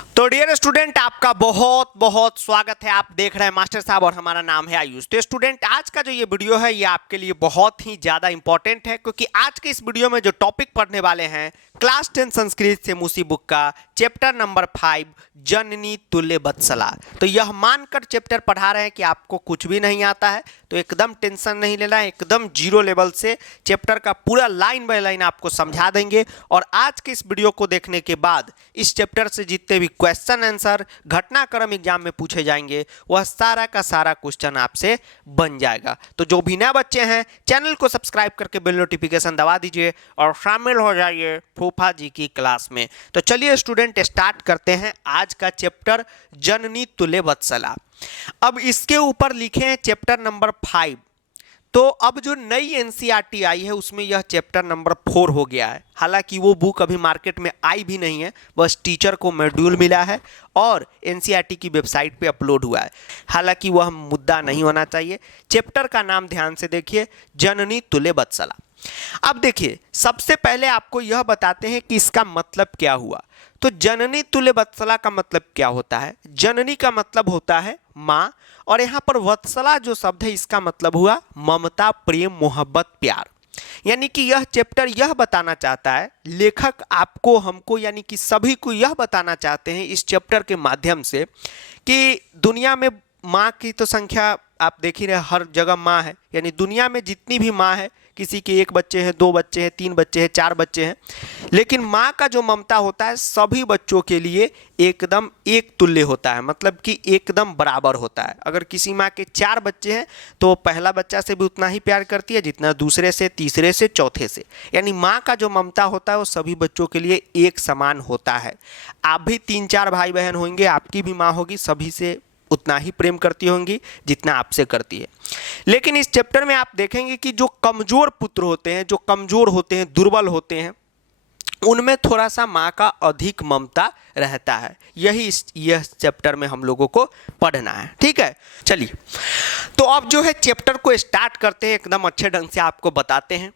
तो dear student, आपका बहुत बहुत स्वागत है। आप देख रहे हैं मास्टर साहब और हमारा नाम है आयुष। तो स्टूडेंट, आज का जो ये वीडियो है ये आपके लिए बहुत ही ज़्यादा इंपॉर्टेंट है, क्योंकि आज के इस वीडियो में जो टॉपिक पढ़ने वाले हैं क्लास 10 संस्कृत से मूसी बुक का चैप्टर नंबर 5 जननी तुल्य बत्सला। तो यह मानकर चैप्टर पढ़ा रहे हैं कि आपको कुछ भी नहीं आता है, तो एकदम टेंशन नहीं लेना है। एकदम जीरो लेवल से चैप्टर का पूरा लाइन बाय लाइन आपको समझा देंगे। और आज के इस वीडियो को देखने के बाद इस चैप्टर से जितने भी क्वेश्चन आंसर घटनाक्रम एग्जाम में पूछे जाएंगे वह सारा का सारा क्वेश्चन आपसे बन जाएगा। तो जो भी नए बच्चे हैं चैनल को सब्सक्राइब करके बेल नोटिफिकेशन दबा दीजिए और शामिल हो जाइए फूफा जी की क्लास में। तो चलिए स्टूडेंट, स्टार्ट करते हैं आज का चैप्टर जननी तुल्य बत्सला। अब इसके ऊपर लिखे हैं चैप्टर नंबर 5। तो अब जो नई एनसीईआरटी आई है उसमें यह चैप्टर नंबर 4 हो गया है। हालांकि वो बुक अभी मार्केट में आई भी नहीं है, बस टीचर को मॉड्यूल मिला है और एनसीईआरटी की वेबसाइट पे अपलोड हुआ है। हालांकि वह मुद्दा नहीं होना चाहिए। चैप्टर का नाम ध्यान से देखिए, जननी तुल्य बत्सला। अब देखिए, सबसे पहले आपको यह बताते हैं कि इसका मतलब क्या हुआ। तो जननी तुल्य बत्सला का मतलब क्या होता है? जननी का मतलब होता है माँ, और यहाँ पर वत्सला जो शब्द है इसका मतलब हुआ ममता, प्रेम, मोहब्बत, प्यार। यानी कि यह चैप्टर यह बताना चाहता है, लेखक आपको, हमको, यानी कि सभी को यह बताना चाहते हैं इस चैप्टर के माध्यम से कि दुनिया में माँ की तो संख्या आप देख ही रहे, हर जगह माँ है। यानी दुनिया में जितनी भी माँ है, किसी के 1 बच्चे हैं, 2 बच्चे हैं, 3 बच्चे हैं, 4 बच्चे हैं, लेकिन माँ का जो ममता होता है सभी बच्चों के लिए एकदम एक तुल्य होता है, मतलब कि एकदम बराबर होता है। अगर किसी माँ के 4 बच्चे हैं तो पहला बच्चा से भी उतना ही प्यार करती है जितना दूसरे से, तीसरे से, चौथे से। यानी माँ का जो ममता होता है वो सभी बच्चों के लिए एक समान होता है। आप भी 3-4 भाई बहन होंगे, आपकी भी माँ होगी, सभी से उतना ही प्रेम करती होंगी जितना आपसे करती है। लेकिन इस चैप्टर में आप देखेंगे कि जो कमजोर पुत्र होते हैं, जो कमजोर होते हैं, दुर्बल होते हैं, उनमें थोड़ा सा माँ का अधिक ममता रहता है। यह चैप्टर में हम लोगों को पढ़ना है। ठीक है, चलिए तो अब जो है चैप्टर को स्टार्ट करते हैं, एकदम अच्छे ढंग से आपको बताते हैं।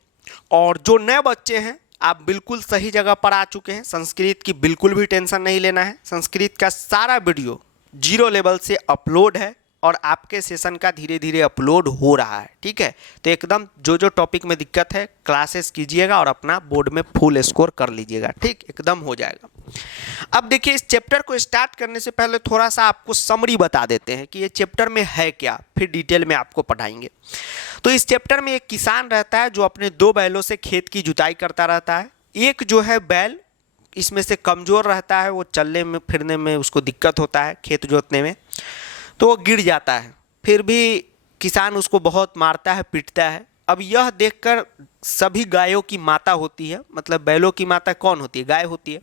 और जो नए बच्चे हैं आप बिल्कुल सही जगह पर आ चुके हैं। संस्कृत की बिल्कुल भी टेंशन नहीं लेना है। संस्कृत का सारा वीडियो जीरो लेवल से अपलोड है और आपके सेशन का धीरे धीरे अपलोड हो रहा है। ठीक है, तो एकदम जो जो टॉपिक में दिक्कत है क्लासेस कीजिएगा और अपना बोर्ड में फुल स्कोर कर लीजिएगा। ठीक, एकदम हो जाएगा। अब देखिए, इस चैप्टर को स्टार्ट करने से पहले थोड़ा सा आपको समरी बता देते हैं कि ये चैप्टर में है क्या, फिर डिटेल में आपको पढ़ाएंगे। तो इस चैप्टर में एक किसान रहता है जो अपने 2 बैलों से खेत की जुताई करता रहता है। एक जो है बैल इसमें से कमज़ोर रहता है, वो चलने में फिरने में उसको दिक्कत होता है, खेत जोतने में, तो वो गिर जाता है। फिर भी किसान उसको बहुत मारता है, पीटता है। अब यह देखकर सभी गायों की माता होती है, मतलब बैलों की माता कौन होती है? गाय होती है।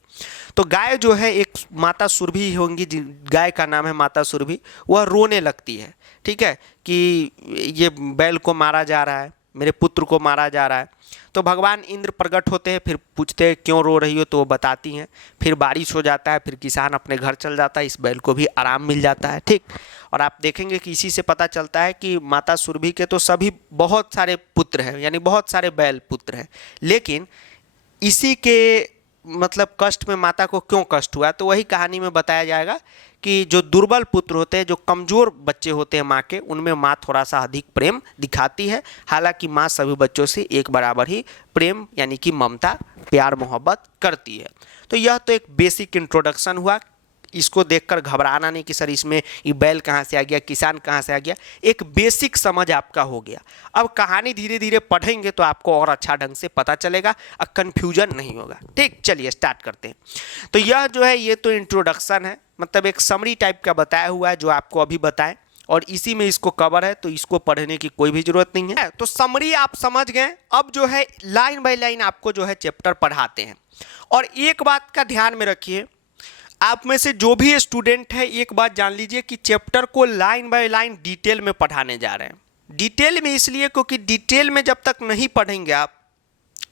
तो गाय जो है, एक माता सुरभि होंगी, गाय का नाम है माता सुरभि, वह रोने लगती है। ठीक है, कि ये बैल को मारा जा रहा है, मेरे पुत्र को मारा जा रहा है। तो भगवान इंद्र प्रकट होते हैं, फिर पूछते हैं क्यों रो रही हो, तो वो बताती हैं। फिर बारिश हो जाता है, फिर किसान अपने घर चल जाता है, इस बैल को भी आराम मिल जाता है। ठीक, और आप देखेंगे कि इसी से पता चलता है कि माता सुरभि के तो सभी बहुत सारे पुत्र हैं, यानी बहुत सारे बैल पुत्र हैं, लेकिन इसी के मतलब कष्ट में माता को क्यों कष्ट हुआ, तो वही कहानी में बताया जाएगा कि जो दुर्बल पुत्र होते हैं, जो कमज़ोर बच्चे होते हैं माँ के, उनमें माँ थोड़ा सा अधिक प्रेम दिखाती है। हालांकि माँ सभी बच्चों से एक बराबर ही प्रेम यानी कि ममता, प्यार, मोहब्बत करती है। तो यह तो एक बेसिक इंट्रोडक्शन हुआ। इसको देखकर घबराना नहीं कि सर इसमें ये बैल कहाँ से आ गया, किसान कहाँ से आ गया। एक बेसिक समझ आपका हो गया। अब कहानी धीरे धीरे पढ़ेंगे तो आपको और अच्छा ढंग से पता चलेगा और कन्फ्यूजन नहीं होगा। ठीक, चलिए स्टार्ट करते हैं। तो यह जो है ये तो इंट्रोडक्शन है, मतलब एक समरी टाइप का बताया हुआ है जो आपको अभी बताएं, और इसी में इसको कवर है, तो इसको पढ़ने की कोई भी जरूरत नहीं है। तो समरी आप समझ गए। अब जो है लाइन बाय लाइन आपको जो है चैप्टर पढ़ाते हैं। और एक बात का ध्यान में रखिए, आप में से जो भी स्टूडेंट है एक बात जान लीजिए कि चैप्टर को लाइन बाय लाइन डिटेल में पढ़ाने जा रहे हैं। डिटेल में इसलिए क्योंकि डिटेल में जब तक नहीं पढ़ेंगे आप,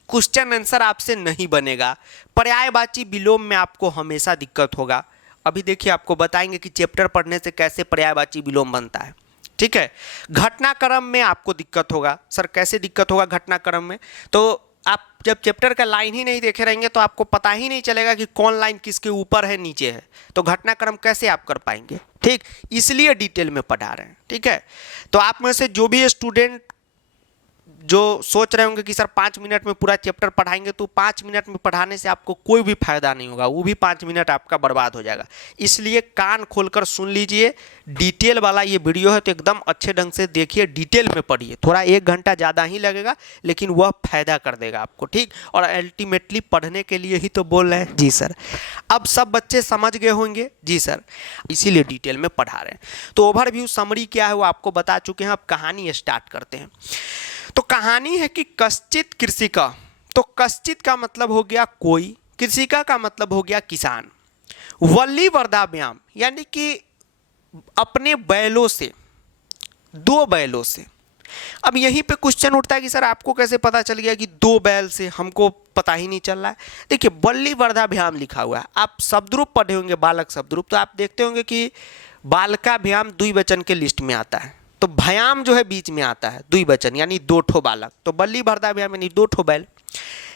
क्वेश्चन आंसर आपसे नहीं बनेगा। पर्यायवाची विलोम में आपको हमेशा दिक्कत होगा। अभी देखिए, आपको बताएंगे कि चैप्टर पढ़ने से कैसे पर्यायवाची विलोम बनता है। ठीक है, घटनाक्रम में आपको दिक्कत होगा। सर कैसे दिक्कत होगा घटनाक्रम में? तो आप जब चैप्टर का लाइन ही नहीं देखे रहेंगे तो आपको पता ही नहीं चलेगा कि कौन लाइन किसके ऊपर है नीचे है, तो घटनाक्रम कैसे आप कर पाएंगे। ठीक, इसलिए डिटेल में पढ़ा रहे हैं। ठीक है, तो आप में से जो भी स्टूडेंट जो सोच रहे होंगे कि सर 5 मिनट में पूरा चैप्टर पढ़ाएंगे, तो 5 मिनट में पढ़ाने से आपको कोई भी फायदा नहीं होगा, वो भी 5 मिनट आपका बर्बाद हो जाएगा। इसलिए कान खोलकर सुन लीजिए, डिटेल वाला ये वीडियो है तो एकदम अच्छे ढंग से देखिए, डिटेल में पढ़िए। थोड़ा 1 घंटा ज़्यादा ही लगेगा लेकिन वह फायदा कर देगा आपको। ठीक, और अल्टीमेटली पढ़ने के लिए ही तो बोल रहे हैं। जी सर, अब सब बच्चे समझ गए होंगे। जी सर, इसीलिए डिटेल में पढ़ा रहे हैं। तो ओवरव्यू समरी क्या है वो आपको बता चुके हैं। अब कहानी स्टार्ट करते हैं। तो कहानी है कि कश्चित कृषिका, तो कश्चित का मतलब हो गया कोई, कृषिका का मतलब हो गया किसान, वल्ली वर्धाभ्याम यानी कि अपने बैलों से, 2 बैलों से। अब यहीं पे क्वेश्चन उठता है कि सर आपको कैसे पता चल गया कि 2 बैल से, हमको पता ही नहीं चल रहा है। देखिए वल्ली वर्धाभ्याम लिखा हुआ है, आप शब्दरूप पढ़े होंगे, बालक शब्दरूप, तो आप देखते होंगे कि बालकाभ्याम द्विवचन के लिस्ट में आता है, तो भयाम जो है बीच में आता है, द्विवचन यानी 2 ठो बालक, तो बल्ली वर्धाभ्याम यानी 2 ठो बैल।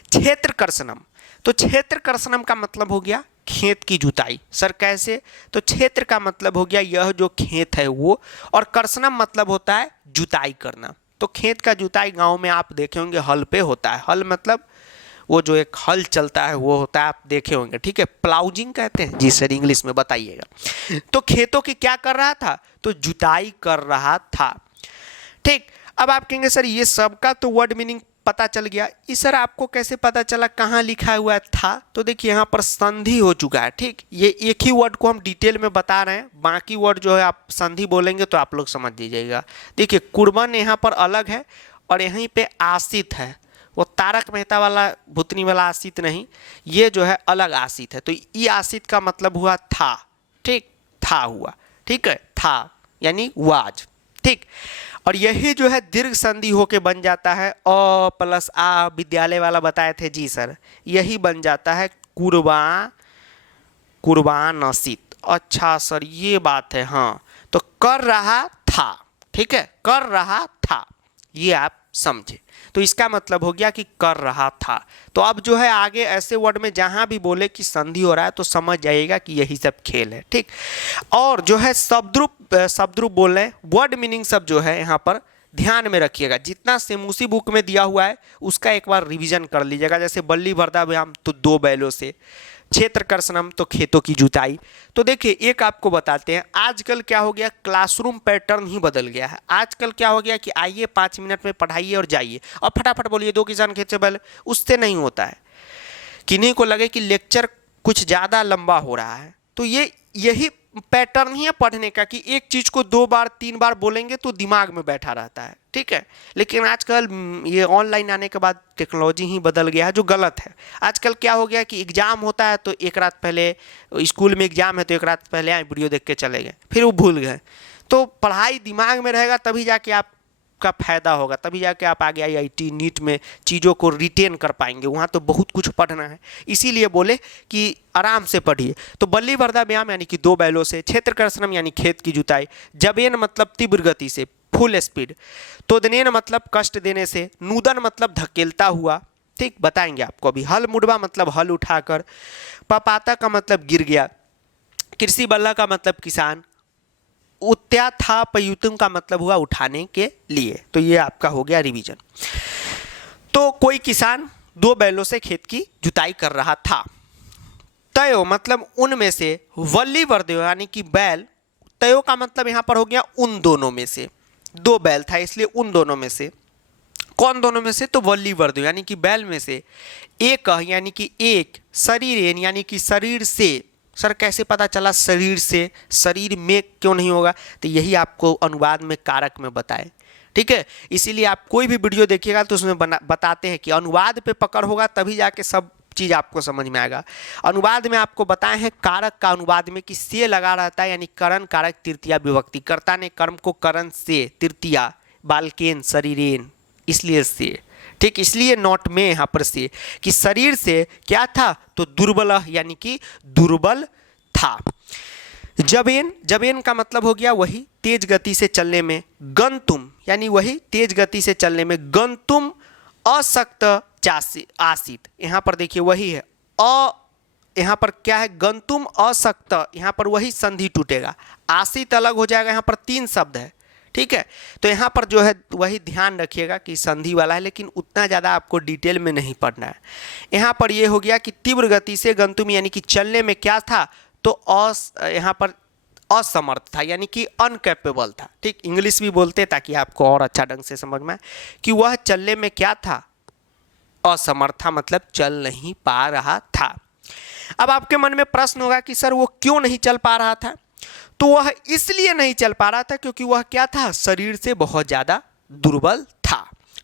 क्षेत्र कर्षणम, तो क्षेत्र कर्षणम का मतलब हो गया खेत की जुताई। सर कैसे? तो क्षेत्र का मतलब हो गया यह जो खेत है वो, और कर्षणम मतलब होता है जुताई करना। तो खेत का जुताई गांव में आप देखे होंगे हल पे होता है। हल मतलब वो जो एक हल चलता है वो होता है, आप देखे होंगे। ठीक है, प्लाउजिंग कहते हैं। जी सर, इंग्लिश में बताइएगा। तो खेतों की क्या कर रहा था? तो जुताई कर रहा था। ठीक, अब आप कहेंगे सर ये सबका तो वर्ड मीनिंग पता चल गया, इस सर आपको कैसे पता चला कहाँ लिखा हुआ था? तो देखिए यहाँ पर संधि हो चुका है। ठीक, ये एक ही वर्ड को हम डिटेल में बता रहे हैं, बाकी वर्ड जो है आप संधि बोलेंगे तो आप लोग समझ लीजिएगा। देखिए कुर्बन यहाँ पर अलग है और यहीं पे आशित है, वो तारक मेहता वाला भूतनी वाला आशित नहीं, ये जो है अलग आशित है। तो ये आशित का मतलब हुआ था। ठीक, था हुआ। ठीक है, था यानी वाज। ठीक, और यही जो है दीर्घ संधि होके बन जाता है अ प्लस आ, विद्यालय वाला बताए थे। जी सर, यही बन जाता है कुर्बानसित। अच्छा सर ये बात है। हाँ, तो कर रहा था। ठीक है, कर रहा था, ये आप समझे। तो इसका मतलब हो गया कि कर रहा था। तो अब जो है आगे ऐसे वर्ड में जहां भी बोले कि संधि हो रहा है तो समझ जाइएगा कि यही सब खेल है। ठीक, और जो है शब्दरूप बोल रहे हैं, वर्ड मीनिंग सब जो है यहाँ पर ध्यान में रखिएगा। जितना सेमूसी बुक में दिया हुआ है उसका एक बार रिवीजन कर लीजिएगा। जैसे बल्ली वर्धाभ्याम तो 2 बैलों से, क्षेत्र कर्षणम तो खेतों की जुताई। तो देखिए एक आपको बताते हैं, आजकल क्या हो गया, क्लासरूम पैटर्न ही बदल गया है। आजकल क्या हो गया कि आइए 5 मिनट में पढ़ाइए और जाइए और फटाफट बोलिए 2 किसान खेत से बैल, उससे नहीं होता है। किन्हीं को लगे कि लेक्चर कुछ ज़्यादा लंबा हो रहा है, तो यही पैटर्न ही है पढ़ने का कि एक चीज़ को 2 बार 3 बार बोलेंगे तो दिमाग में बैठा रहता है। ठीक है, लेकिन आजकल ये ऑनलाइन आने के बाद टेक्नोलॉजी ही बदल गया है, जो गलत है। आजकल क्या हो गया कि एग्ज़ाम होता है तो एक रात पहले, स्कूल में एग्ज़ाम है तो एक रात पहले आए वीडियो देख के चले गए, फिर वो भूल गए। तो पढ़ाई दिमाग में रहेगा तभी जाके आपका फायदा होगा, तभी जाके आप आगे IIT नीट में चीज़ों को रिटेन कर पाएंगे। वहाँ तो बहुत कुछ पढ़ना है, इसीलिए बोले कि आराम से पढ़िए। तो बल्ली वर्धाभ्याम यानी कि 2 बैलों से, क्षेत्र कर्षणम यानी खेत की जुताई, जबेन मतलब तीव्र गति से, फुल स्पीड, तोदनेन मतलब कष्ट देने से, नूदन मतलब धकेलता हुआ। ठीक, बताएंगे आपको अभी। हल मुड़वा मतलब हल उठाकर, पपाता का मतलब गिर गया, कृषि बल्ला का मतलब किसान, उत्याथापयुतम का मतलब हुआ उठाने के लिए। तो ये आपका हो गया रिवीजन। तो कोई किसान 2 बैलों से खेत की जुताई कर रहा था। तयो मतलब उनमें से, वल्ली वर्धयो यानी कि बैल, तयो का मतलब यहाँ पर हो गया उन दोनों में से। 2 बैल था इसलिए उन दोनों में से। कौन दोनों में से? तो वल्ली वर्धयो यानी कि बैल में से, एक यानी कि एक, शरीरेन यानी कि शरीर से। सर कैसे पता चला शरीर से? शरीर में क्यों नहीं होगा? तो यही आपको अनुवाद में कारक में बताए। ठीक है, इसीलिए आप कोई भी वीडियो देखिएगा तो उसमें बताते हैं कि अनुवाद पे पकड़ होगा तभी जाके सब चीज़ आपको समझ में आएगा। अनुवाद में आपको बताए हैं कारक का अनुवाद में कि से लगा रहता है, यानी करण कारक तृतीया विभक्ति, कर्ता ने कर्म को करण से, तृतीया, बालकेन शरीरेन, इसलिए से। ठीक, इसलिए नोट में यहाँ पर से कि शरीर से क्या था? तो दुर्बल यानी कि दुर्बल था। जबेन का मतलब हो गया वही तेज गति से चलने में, गंतुम यानी वही तेज गति से चलने में, गंतुम अशक्त आसित, यहाँ पर देखिए वही है यहाँ पर क्या है, गंतुम अशक्त, यहाँ पर वही संधि टूटेगा, आसित अलग हो जाएगा, यहाँ पर 3 शब्द है, ठीक है। तो यहाँ पर जो है वही ध्यान रखिएगा कि संधि वाला है, लेकिन उतना ज़्यादा आपको डिटेल में नहीं पढ़ना है। यहाँ पर ये हो गया कि तीव्र गति से गंतुम यानी कि चलने में क्या था, तो यहाँ पर असमर्थ था, यानी कि अनकैपेबल था, ठीक। इंग्लिश भी बोलते ताकि आपको और अच्छा ढंग से समझ में आए कि वह चलने में क्या था, असमर्थ था, मतलब चल नहीं पा रहा था। अब आपके मन में प्रश्न होगा कि सर वो क्यों नहीं चल पा रहा था, तो वह इसलिए नहीं चल पा रहा था क्योंकि वह क्या था, शरीर से बहुत ज़्यादा दुर्बल था।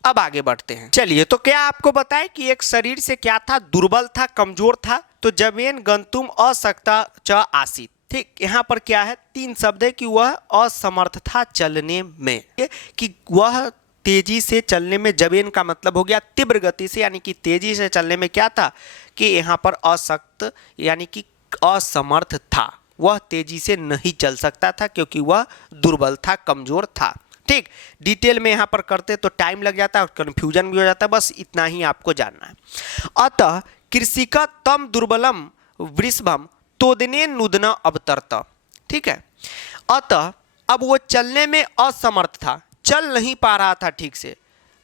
अब आगे बढ़ते हैं, चलिए। तो क्या आपको बताएं कि एक शरीर से क्या था, दुर्बल था, कमजोर था, तो जबेन गंतुम अशक्ता च आसित, ठीक। यहाँ पर क्या है, 3 शब्द है कि वह असमर्थ था चलने में, कि वह तेजी से चलने में, जबेन का मतलब हो गया तीव्र गति से, यानी कि तेजी से चलने में क्या था कि यहाँ पर अशक्त यानी कि असमर्थ था, वह तेजी से नहीं चल सकता था क्योंकि वह दुर्बल था, कमजोर था, ठीक। डिटेल में यहाँ पर करते तो टाइम लग जाता है और कन्फ्यूजन भी हो जाता है, बस इतना ही आपको जानना है। अतः कृषिका तम दुर्बलम वृषभम तोदने नुदना अवतरत, ठीक है। अतः अब वो चलने में असमर्थ था, चल नहीं पा रहा था ठीक से,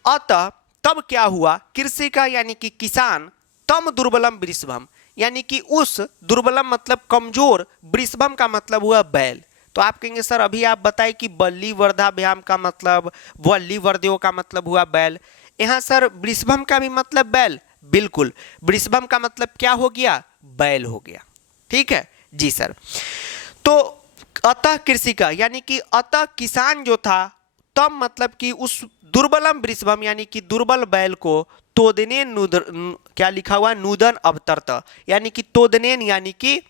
अतः तब क्या हुआ, कृषि का यानी कि किसान, तम दुर्बलम वृषभम यानी कि उस दुर्बलम मतलब कमजोर, वृषभम का मतलब हुआ बैल। तो आप कहेंगे सर अभी आप बताए कि बल्ली वर्धाभ्याम का मतलब, वल्ली वर्ध्यो का मतलब हुआ बैल, यहाँ सर वृषभम का भी मतलब बैल, बिल्कुल, वृषभम का मतलब क्या हो गया, बैल हो गया, ठीक है जी सर। तो अतः कृषि का यानी कि अतः किसान जो था, तब मतलब कि उस दुर्बलम वृषभम यानी कि दुर्बल बैल को तोदने क्या लिखा हुआ, नूदन अवतरत, यानी कि तोदनेन यानी कि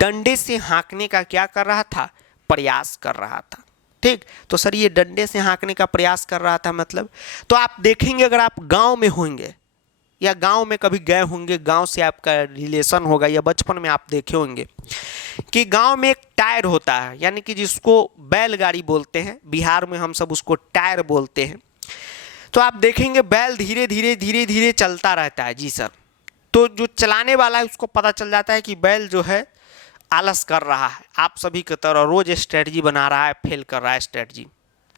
डंडे से हाँकने का क्या कर रहा था, प्रयास कर रहा था, ठीक। तो सर ये डंडे से हाँकने का प्रयास कर रहा था मतलब, तो आप देखेंगे अगर आप गांव में होंगे या गांव में कभी गए होंगे, गांव से आपका रिलेशन होगा या बचपन में आप देखे होंगे कि गांव में एक टायर होता है, यानी कि जिसको बैलगाड़ी बोलते हैं, बिहार में हम सब उसको टायर बोलते हैं। तो आप देखेंगे बैल धीरे धीरे धीरे धीरे चलता रहता है जी सर, तो जो चलाने वाला है उसको पता चल जाता है कि बैल जो है आलस कर रहा है, आप सभी की तरह रोज स्ट्रेटजी बना रहा है, फेल कर रहा है स्ट्रेटजी,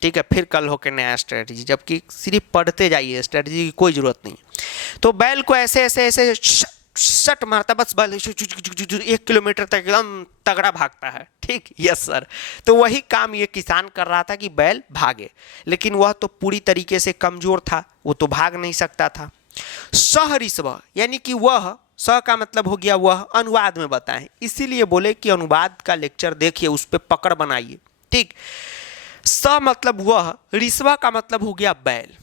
ठीक है, फिर कल होकर नया स्ट्रेटजी, जबकि सिर्फ पढ़ते जाइए, स्ट्रेटजी की कोई ज़रूरत नहीं। तो बैल को ऐसे ऐसे ऐसे शट मारता, बस बैल 1 किलोमीटर तक एकदम तगड़ा भागता है, ठीक। यस सर, तो वही काम ये किसान कर रहा था कि बैल भागे, लेकिन वह तो पूरी तरीके से कमज़ोर था, वो तो भाग नहीं सकता था। सह ऋषभ यानी कि वह, स का मतलब हो गया वह, अनुवाद में बताएं, इसीलिए बोले कि अनुवाद का लेक्चर देखिए, उस पर पकड़ बनाइए, ठीक। स मतलब वह, ऋषभ का मतलब हो गया बैल।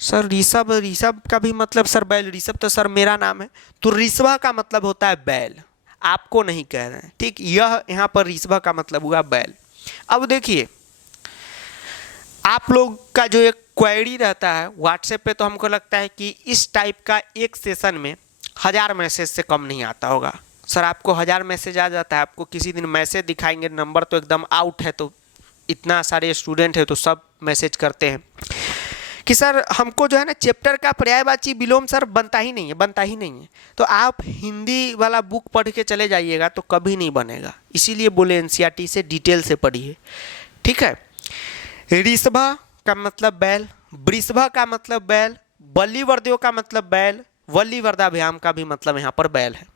सर ऋषभ, ऋषभ का भी मतलब सर बैल, ऋषभ तो सर मेरा नाम है, तो ऋषभ का मतलब होता है बैल, आपको नहीं कह रहे हैं, ठीक। यह यहाँ पर ऋषभ का मतलब हुआ बैल। अब देखिए आप लोग का जो एक क्वेरी रहता है व्हाट्सएप पे, तो हमको लगता है कि इस टाइप का एक सेशन में 1000 मैसेज से कम नहीं आता होगा। सर आपको 1000 मैसेज आ जाता है, आपको किसी दिन मैसेज दिखाएंगे, नंबर तो एकदम आउट है, तो इतना सारे स्टूडेंट है तो सब मैसेज करते हैं कि सर हमको जो है ना चैप्टर का पर्यायवाची विलोम सर बनता ही नहीं है, बनता ही नहीं है। तो आप हिंदी वाला बुक पढ़ के चले जाइएगा तो कभी नहीं बनेगा, इसीलिए बोले एनसीईआरटी से डिटेल से पढ़िए, ठीक है। ऋषभ का मतलब बैल, वृषभ का मतलब बैल, बल्लीवर्ध्यो का मतलब बैल, वल्ली वर्धाभ्याम का भी मतलब यहाँ पर बैल है।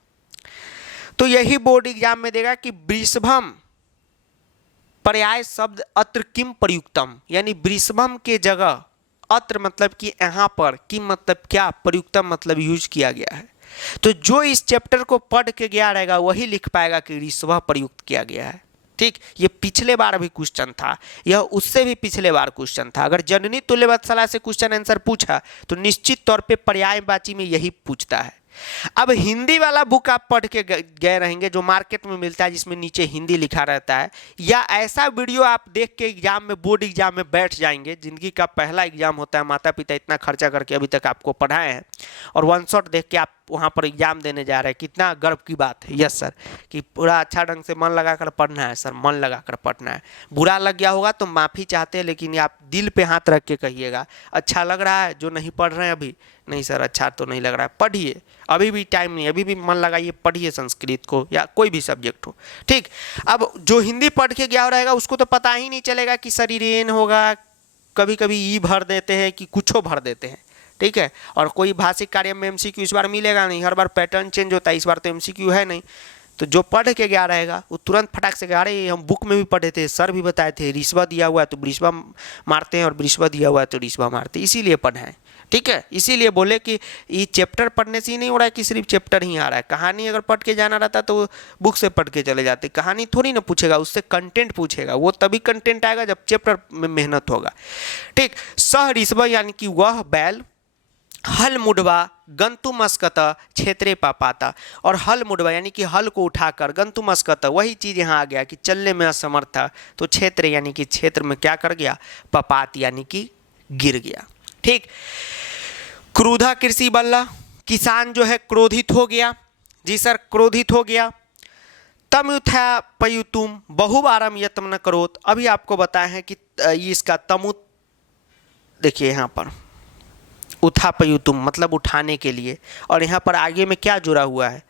तो यही बोर्ड एग्जाम में देगा कि वृषभम पर्याय शब्द अत्र किम प्रयुक्तम, यानी वृषभम के जगह अत्र मतलब कि यहाँ पर, किम मतलब क्या, प्रयुक्तम मतलब यूज किया गया है। तो जो इस चैप्टर को पढ़ के गया रहेगा वही लिख पाएगा कि ऋषभ प्रयुक्त किया गया है, ठीक। ये पिछले बार भी क्वेश्चन था, यह उससे भी पिछले बार क्वेश्चन था। अगर जननी तुल्यवत्सला से क्वेश्चन आंसर पूछा तो निश्चित तौर पे पर्यायवाची में यही पूछता है। अब हिंदी वाला बुक आप पढ़ के गए रहेंगे जो मार्केट में मिलता है, जिसमें नीचे हिंदी लिखा रहता है, या ऐसा वीडियो आप देख के एग्जाम में, बोर्ड एग्जाम में बैठ जाएंगे, जिंदगी का पहला एग्जाम होता है, माता पिता इतना खर्चा करके अभी तक आपको पढ़ाए हैं, और वन शॉट देख के आप वहाँ पर एग्जाम देने जा रहे हैं, कितना गर्व की बात है। यस सर, कि पूरा अच्छा ढंग से मन लगा कर पढ़ना है सर, मन लगा कर पढ़ना है। बुरा लग गया होगा तो माफ़ी चाहते हैं, लेकिन आप दिल पे हाथ रख के कहिएगा। अच्छा लग रहा है जो नहीं पढ़ रहे हैं अभी, नहीं सर अच्छा तो नहीं लग रहा है, पढ़िए, अभी भी टाइम नहीं, अभी भी मन लगाइए, पढ़िए संस्कृत को या कोई भी सब्जेक्ट हो। ठीक, अब जो हिंदी पढ़ के गया रहेगा उसको तो पता ही नहीं चलेगा कि शरीरेन होगा, कभी कभी ई भर देते हैं कि कुछो भर देते हैं। ठीक है, और कोई भाषिक कार्य में एमसीक्यू इस बार मिलेगा नहीं, हर बार पैटर्न चेंज होता है, इस बार तो एमसीक्यू है नहीं। तो जो पढ़ के गया रहेगा वो तुरंत फटाक से गया, अरे हम बुक में भी पढ़े थे, सर भी बताए थे, रिश्वा दिया हुआ है तो रिश्वा मारते हैं और रिश्वा दिया हुआ है तो रिश्वा मारते हैं, इसीलिए पढ़े हैं। ठीक है, इसीलिए बोले कि ये चैप्टर पढ़ने से ही नहीं हो रहा है कि सिर्फ चैप्टर ही आ रहा है। कहानी अगर पढ़ के जाना रहता तो बुक से पढ़ के चले जाते, कहानी थोड़ी ना पूछेगा, उससे कंटेंट पूछेगा, वो तभी कंटेंट आएगा जब चैप्टर में मेहनत होगा। ठीक, सह रिश्वा यानी कि वह बैल, हल मुडवा गंतु मस्कत क्षेत्रे पापाता, और हल मुडवा यानी कि हल को उठाकर, गंतु मस्कत वही चीज़ यहाँ आ गया कि चलने में असमर्थ था, तो क्षेत्र यानी कि क्षेत्र में क्या कर गया, पपात यानी कि गिर गया। ठीक, क्रोधा कृषि बल्ला, किसान जो है क्रोधित हो गया। जी सर, क्रोधित हो गया। तम युथा पयुतुम बहुबारम यत्न करोत, अभी आपको बताया है कि इसका तमुत, देखिए यहाँ पर उथापयुतुम मतलब उठाने के लिए, और यहाँ पर आगे में क्या जुड़ा हुआ है,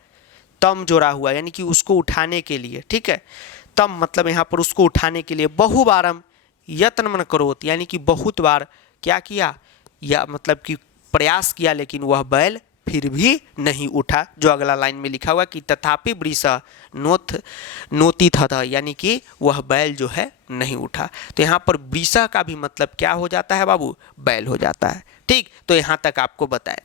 तम जुड़ा हुआ, यानी कि उसको उठाने के लिए। ठीक है, तम मतलब यहाँ पर उसको उठाने के लिए, बहुबारम यत्न मन करोत यानी कि बहुत बार क्या किया, या मतलब कि प्रयास किया, लेकिन वह बैल फिर भी नहीं उठा। जो अगला लाइन में लिखा हुआ कि तथापि वृष नोति था, यानी कि वह बैल जो है नहीं उठा। तो यहाँ पर वृष का भी मतलब क्या हो जाता है बाबू, बैल हो जाता है। ठीक, तो यहाँ तक आपको बताया।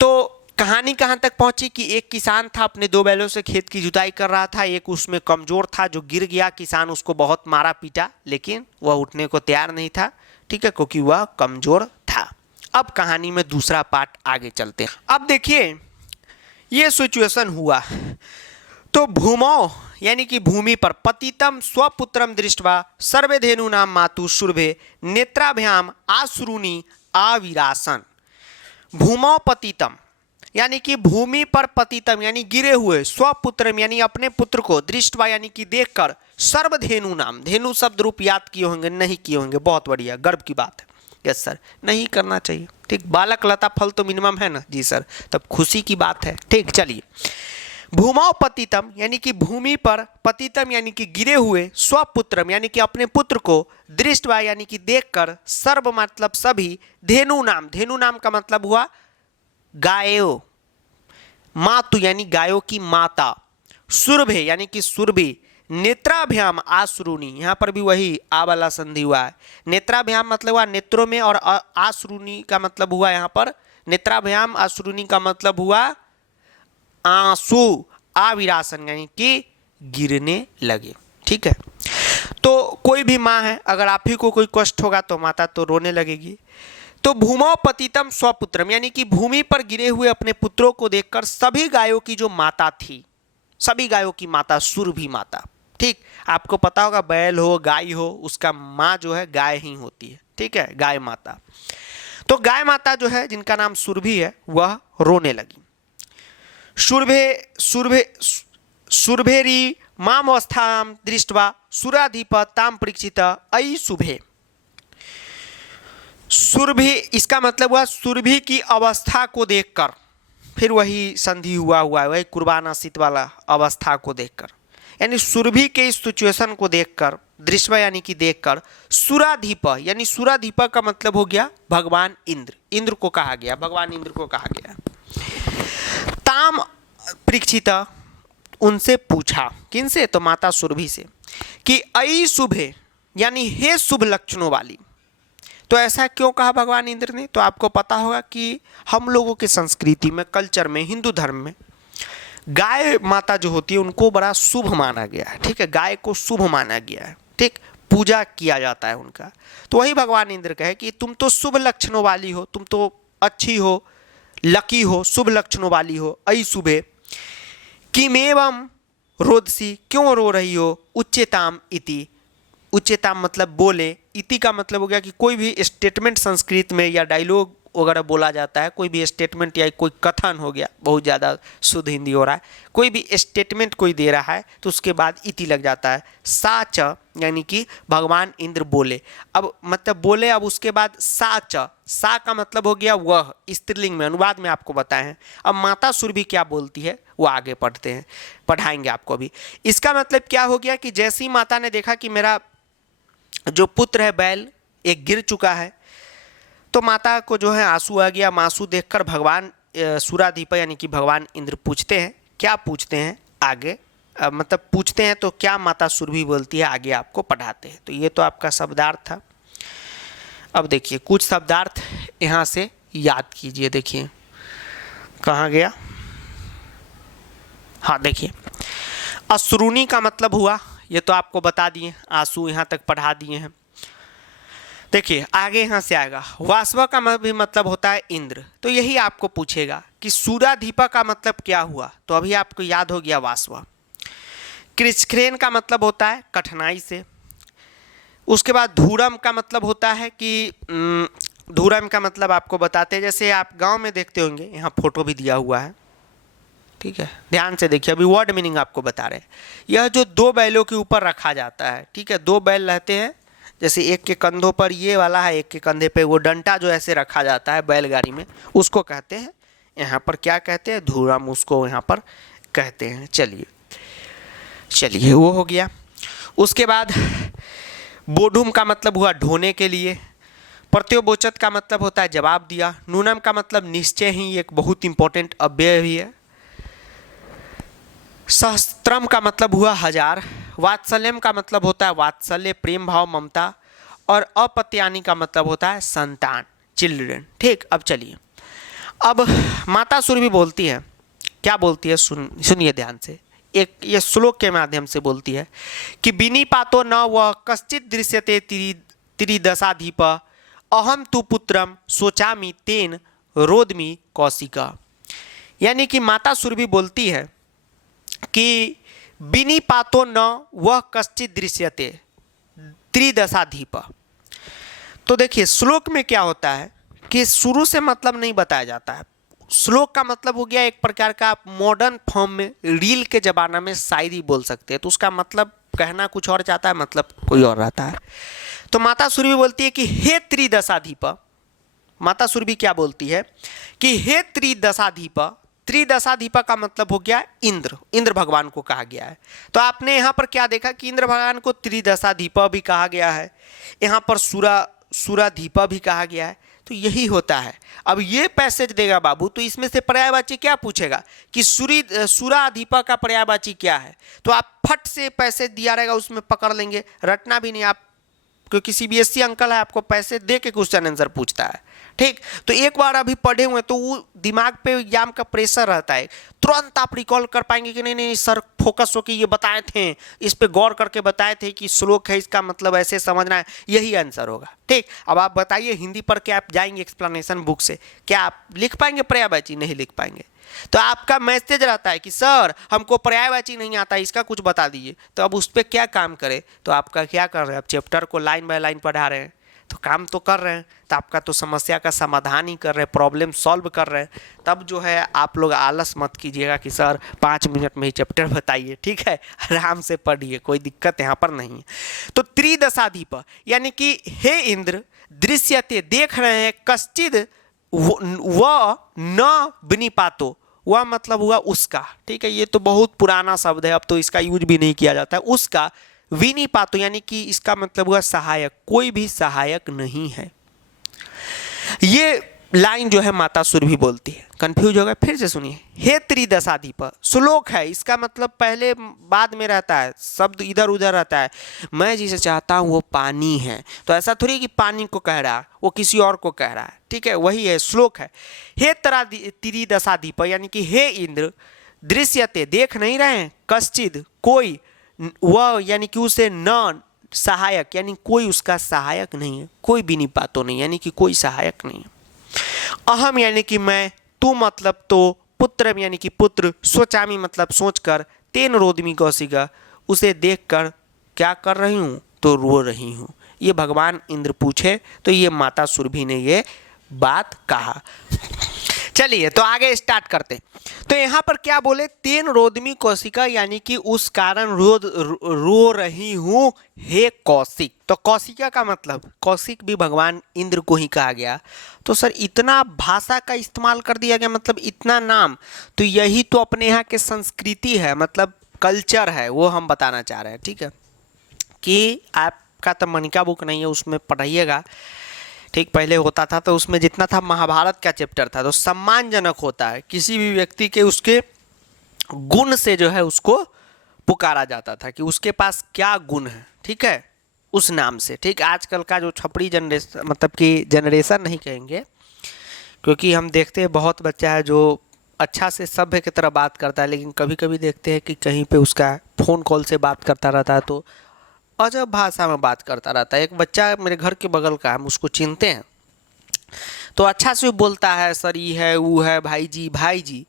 तो कहानी कहाँ तक पहुँची कि एक किसान था, अपने 2 बैलों से खेत की जुताई कर रहा था, एक उसमें कमज़ोर था जो गिर गया, किसान उसको बहुत मारा पीटा, लेकिन वह उठने को तैयार नहीं था। ठीक है, क्योंकि वह कमज़ोर था। अब कहानी में दूसरा पार्ट आगे चलते हैं। अब देखिए ये सिचुएशन हुआ, तो भूमौ यानी कि भूमि पर, पतितम स्वपुत्रम दृष्ट्वा सर्वे धेनूनाम मातु शुर्भे नेत्राभ्याम आश्रुनी आविरासन। भूमौ पतितम यानी कि भूमि पर, पतितम यानी गिरे हुए, स्वपुत्रम यानी अपने पुत्र को, दृष्टवा यानी कि देखकर, सर्वधेनु नाम, धेनु शब्द रूप याद किए होंगे, नहीं किए होंगे, बहुत बढ़िया, गर्व की बात है। यस सर, नहीं करना चाहिए। ठीक, बालक लता फल तो मिनिमम है ना। जी सर, तब खुशी की बात है। ठीक, चलिए, भूमौ पतितम यानी कि भूमि पर, पतितम यानी कि गिरे हुए, स्वपुत्रम यानी कि अपने पुत्र को, दृष्टवा यानी कि देखकर, सर्व मतलब सभी, धेनु नाम का मतलब हुआ गायो, मातु यानी गायों की माता, सुरभे यानी कि सुरभि, नेत्राभ्याम आश्रुनी, यहाँ पर भी वही आ वाला संधि हुआ है। नेत्राभ्याम मतलब हुआ नेत्रों में, और आश्रुनी का मतलब हुआ यहाँ पर, नेत्राभ्याम आश्रुनी का मतलब हुआ आंसू, आविरासन यानी कि गिरने लगे। ठीक है, तो कोई भी माँ है, अगर आप ही को कोई कष्ट होगा तो माता तो रोने लगेगी। तो भूमौ पतितम स्वपुत्रम यानी कि भूमि पर गिरे हुए अपने पुत्रों को देखकर सभी गायों की जो माता थी, सभी गायों की माता, सुरभि माता। ठीक, आपको पता होगा बैल हो गाय हो, उसका माँ जो है गाय ही होती है। ठीक है, गाय माता। तो गाय माता जो है जिनका नाम सुरभि है, वह रोने लगी। सुरभेरी माम अवस्थाम दृष्ट्वा सुराधिप ताम परीक्षित अयि शुभे। सुरभि इसका मतलब हुआ सुरभि की अवस्था को देखकर, फिर वही संधि हुआ है, वही कुर्बाना सित वाला अवस्था को देखकर, यानी सुरभि के इस सिचुएशन को देखकर, दृश्य यानी कि देखकर, सुराधिप यानी सुराधिप का मतलब हो गया भगवान इंद्र, इंद्र को कहा गया, भगवान इंद्र को कहा गया। ताम परीक्षित उनसे पूछा, किनसे, तो माता सुरभि से, कि अयि शुभे यानी हे शुभ लक्षणों वाली। तो ऐसा क्यों कहा भगवान इंद्र ने, तो आपको पता होगा कि हम लोगों की संस्कृति में, कल्चर में, हिंदू धर्म में गाय माता जो होती है उनको बड़ा शुभ माना गया है। ठीक है, गाय को शुभ माना गया है। ठीक, पूजा किया जाता है उनका। तो वही भगवान इंद्र कहे कि तुम तो शुभ लक्षणों वाली हो, तुम तो अच्छी हो, लकी हो, शुभ लक्षणों वाली हो। अयि शुभे किमेवम रोदसी, क्यों रो रही हो, उच्चताम इति, उच्चताम मतलब बोले, इति का मतलब हो गया कि कोई भी स्टेटमेंट संस्कृत में या डायलॉग वगैरह बोला जाता है, कोई भी स्टेटमेंट या कोई कथन हो गया, बहुत ज़्यादा शुद्ध हिंदी हो रहा है, कोई भी स्टेटमेंट कोई दे रहा है तो उसके बाद इति लग जाता है। साच यानी कि भगवान इंद्र बोले, अब मतलब बोले, अब उसके बाद साच, सा का मतलब हो गया वह, स्त्रीलिंग में, अनुवाद में आपको बताए हैं। अब माता सुरभि क्या बोलती है वो आगे पढ़ते हैं, पढ़ाएंगे आपको अभी। इसका मतलब क्या हो गया कि जैसी माता ने देखा कि मेरा जो पुत्र है बैल एक गिर चुका है, तो माता को जो है आंसू आ गया। आंसू देखकर भगवान सूराधिप यानी कि भगवान इंद्र पूछते हैं, क्या पूछते हैं आगे, मतलब पूछते हैं तो क्या माता सुरभि बोलती है, आगे आपको पढ़ाते हैं। तो ये तो आपका शब्दार्थ था। अब देखिए कुछ शब्दार्थ यहाँ से याद कीजिए। देखिए कहाँ गया, हाँ देखिए, अश्रुनी का मतलब हुआ, ये तो आपको बता दिए, आंसू यहाँ तक पढ़ा दिए हैं। देखिए आगे यहाँ से आएगा, वासवा का भी मतलब होता है इंद्र, तो यही आपको पूछेगा कि सूराधीपा का मतलब क्या हुआ, तो अभी आपको याद हो गया वासवा। कृच्छ्रेन का मतलब होता है कठिनाई से। उसके बाद धूरम का मतलब होता है कि धूरम का मतलब आपको बताते हैं, जैसे आप गांव में देखते होंगे, यहाँ फोटो भी दिया हुआ है, ठीक है, ध्यान से देखिए, अभी वर्ड मीनिंग आपको बता रहे हैं। यह जो दो बैलों के ऊपर रखा जाता है, ठीक है, दो बैल रहते हैं, जैसे एक के कंधों पर ये वाला है, एक के कंधे पे वो डंटा जो ऐसे रखा जाता है बैलगाड़ी में, उसको कहते हैं यहाँ पर क्या कहते हैं, धूरम, उसको यहाँ पर कहते हैं। चलिए चलिए वो हो गया। उसके बाद बोडुम का मतलब हुआ ढोने के लिए। प्रत्योबोचत का मतलब होता है जवाब दिया। नूनम का मतलब निश्चय ही, एक बहुत इंपॉर्टेंट अव्यय भी है। सहस्त्रम का मतलब हुआ हजार। वात्सल्यम का मतलब होता है वात्सल्य, प्रेम भाव, ममता। और अपत्यानी का मतलब होता है संतान, चिल्ड्रन। ठीक, अब चलिए, अब माता सुरभि बोलती है, क्या बोलती है, सुनिए ध्यान से, एक ये श्लोक के माध्यम से बोलती है कि विनिपातो न वह कश्चित दृश्यते त्रिदशाधीप अहम तु पुत्रम सोचामि तेन रोदमी कौशिका। यानी कि माता सुरभि बोलती है कि विनिपातो न वह कश्चित दृश्यते त्रिदशाधीप। तो देखिए श्लोक में क्या होता है कि शुरू से मतलब नहीं बताया जाता है। श्लोक का मतलब हो गया एक प्रकार का, आप मॉडर्न फॉर्म में रील के ज़माना में शायरी बोल सकते हैं, तो उसका मतलब कहना कुछ और चाहता है, मतलब कोई और रहता है। तो माता सुरभि बोलती है कि हे त्रिदशाधीप, माता सुरभि क्या बोलती है कि हे त्रिदशाधीप। त्रिदशाधीप का मतलब हो गया इंद्र, इंद्र भगवान को कहा गया है। तो आपने यहाँ पर क्या देखा कि इंद्र भगवान को त्रिदशाधीप भी कहा गया है, यहाँ पर सूराधीप भी कहा गया है। तो यही होता है। अब ये पैसेज देगा बाबू, तो इसमें से पर्यायवाची क्या पूछेगा कि सूराधीप का पर्यायवाची क्या है, तो आप फट से पैसेज दिया रहेगा उसमें पकड़ लेंगे, रटना भी नहीं आप, क्योंकि सीबीएसई अंकल है, आपको पैसे दे के क्वेश्चन आंसर पूछता है। ठीक, तो एक बार अभी पढ़े हुए तो वो दिमाग पे एग्जाम का प्रेशर रहता है, तुरंत आप रिकॉल कर पाएंगे कि नहीं नहीं सर फोकस होकर ये बताए थे, इस पे गौर करके बताए थे कि श्लोक है, इसका मतलब ऐसे समझना है, यही आंसर होगा। ठीक, अब आप बताइए हिंदी पर क्या आप जाएंगे एक्सप्लेनेशन बुक से, क्या आप लिख पाएंगे पर्यायवाची? नहीं लिख पाएंगे। तो आपका मैसेज रहता है कि सर हमको पर्यायवाची नहीं आता, इसका कुछ बता दीजिए। तो अब उस पर क्या काम करें, तो आपका क्या कर रहे हैं, आप चैप्टर को लाइन बाय लाइन पढ़ा रहे हैं, तो काम तो कर रहे हैं, तो आपका तो समस्या का समाधान ही कर रहे हैं, प्रॉब्लम सॉल्व कर रहे हैं। तब जो है आप लोग आलस मत कीजिएगा कि सर 5 मिनट में ही चैप्टर बताइए, ठीक है, आराम से पढ़िए, कोई दिक्कत यहाँ पर नहीं है। तो त्रिदशाधीप यानी कि हे इंद्र, दृश्यते देख रहे हैं, कश्चिद वह न विनिपातो, वह मतलब हुआ उसका, ठीक है, ये तो बहुत पुराना शब्द है, अब तो इसका यूज भी नहीं किया जाता है। उसका विनिपातो यानी कि इसका मतलब हुआ सहायक, कोई भी सहायक नहीं है। ये लाइन जो है माता सुरभि बोलती है। कंफ्यूज हो गए, फिर से सुनिए। हे त्रिदशाधीप श्लोक है, इसका मतलब पहले बाद में रहता है, शब्द इधर उधर रहता है। मैं जिसे चाहता हूँ वो पानी है, तो ऐसा थोड़ी कि पानी को कह रहा है, वो किसी और को कह रहा है, ठीक है, वही है श्लोक है। हे त्रिदशाधीप यानी कि हे इंद्र, दृश्यते देख नहीं रहे हैं, कश्चिद कोई, वह यानी कि उसे न सहायक यानी कोई उसका सहायक नहीं है, कोई विनिपातो नहीं यानी कि कोई सहायक नहीं है। अहम यानी कि मैं, तू मतलब तो, पुत्र यानी कि पुत्र, सोचामी मतलब सोचकर, तेन रोदमी कौशिका उसे देखकर क्या कर रही हूँ, तो रो रही हूँ। ये भगवान इंद्र पूछे तो ये माता सुरभि ने ये बात कहा। चलिए तो आगे स्टार्ट करते। तो यहाँ पर क्या बोले, तेन रोदमी कौशिका यानी कि उस कारण रो रही हूँ हे कौशिक। तो कौशिका का मतलब, कौशिक भी भगवान इंद्र को ही कहा गया। तो सर इतना भाषा का इस्तेमाल कर दिया गया, मतलब इतना नाम, तो यही तो अपने यहाँ के संस्कृति है, मतलब कल्चर है, वो हम बताना चाह रहे हैं। ठीक है, कि आपका तो मनिका बुक नहीं है, उसमें पढ़िएगा। ठीक, पहले होता था तो उसमें जितना था महाभारत का चैप्टर था, तो सम्मानजनक होता है, किसी भी व्यक्ति के उसके गुण से जो है उसको पुकारा जाता था कि उसके पास क्या गुण है। ठीक है, उस नाम से। ठीक, आजकल का जो छपड़ी जनरेशन, मतलब कि जनरेशन नहीं कहेंगे, क्योंकि हम देखते हैं बहुत बच्चा है जो अच्छा से सभ्य की तरह बात करता है, लेकिन कभी कभी देखते हैं कि कहीं पे उसका फ़ोन कॉल से बात करता रहता है तो अजब भाषा में बात करता रहता है। एक बच्चा मेरे घर के बगल का, हम उसको चिनते हैं, तो अच्छा से बोलता है, सर ये है वो है, भाई जी भाई जी।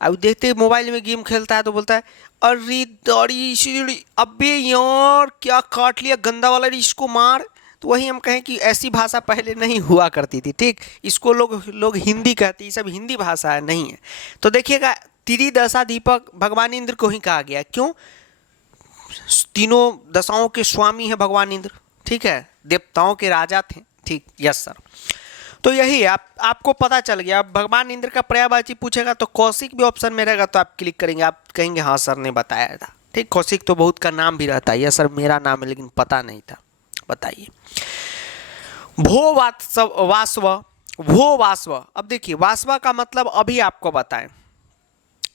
अब देखते मोबाइल में गेम खेलता है तो बोलता है अरे दड़ी अबे यार क्या काट लिया गंदा वाला, इसको मार। तो वही हम कहें कि ऐसी भाषा पहले नहीं हुआ करती थी। ठीक, इसको लोग हिंदी कहते हैं, ये सब हिंदी भाषा है, नहीं है। तो देखिएगा, त्रिदशा दीपक भगवान इंद्र को ही कहा गया। क्यों? तीनों दशाओं के स्वामी है भगवान इंद्र। ठीक है, देवताओं के राजा थे। ठीक, यस सर। तो यही आपको पता चल गया। अब भगवान इंद्र का पर्यायवाची पूछेगा तो कौशिक भी ऑप्शन में रहेगा, तो आप क्लिक करेंगे, आप कहेंगे हाँ सर ने बताया था। ठीक, कौशिक तो बहुत का नाम भी रहता है, यस सर मेरा नाम है लेकिन पता नहीं था। बताइए, भो वास्व, भो वास्व। अब देखिए वास्वा का मतलब अभी आपको बताएं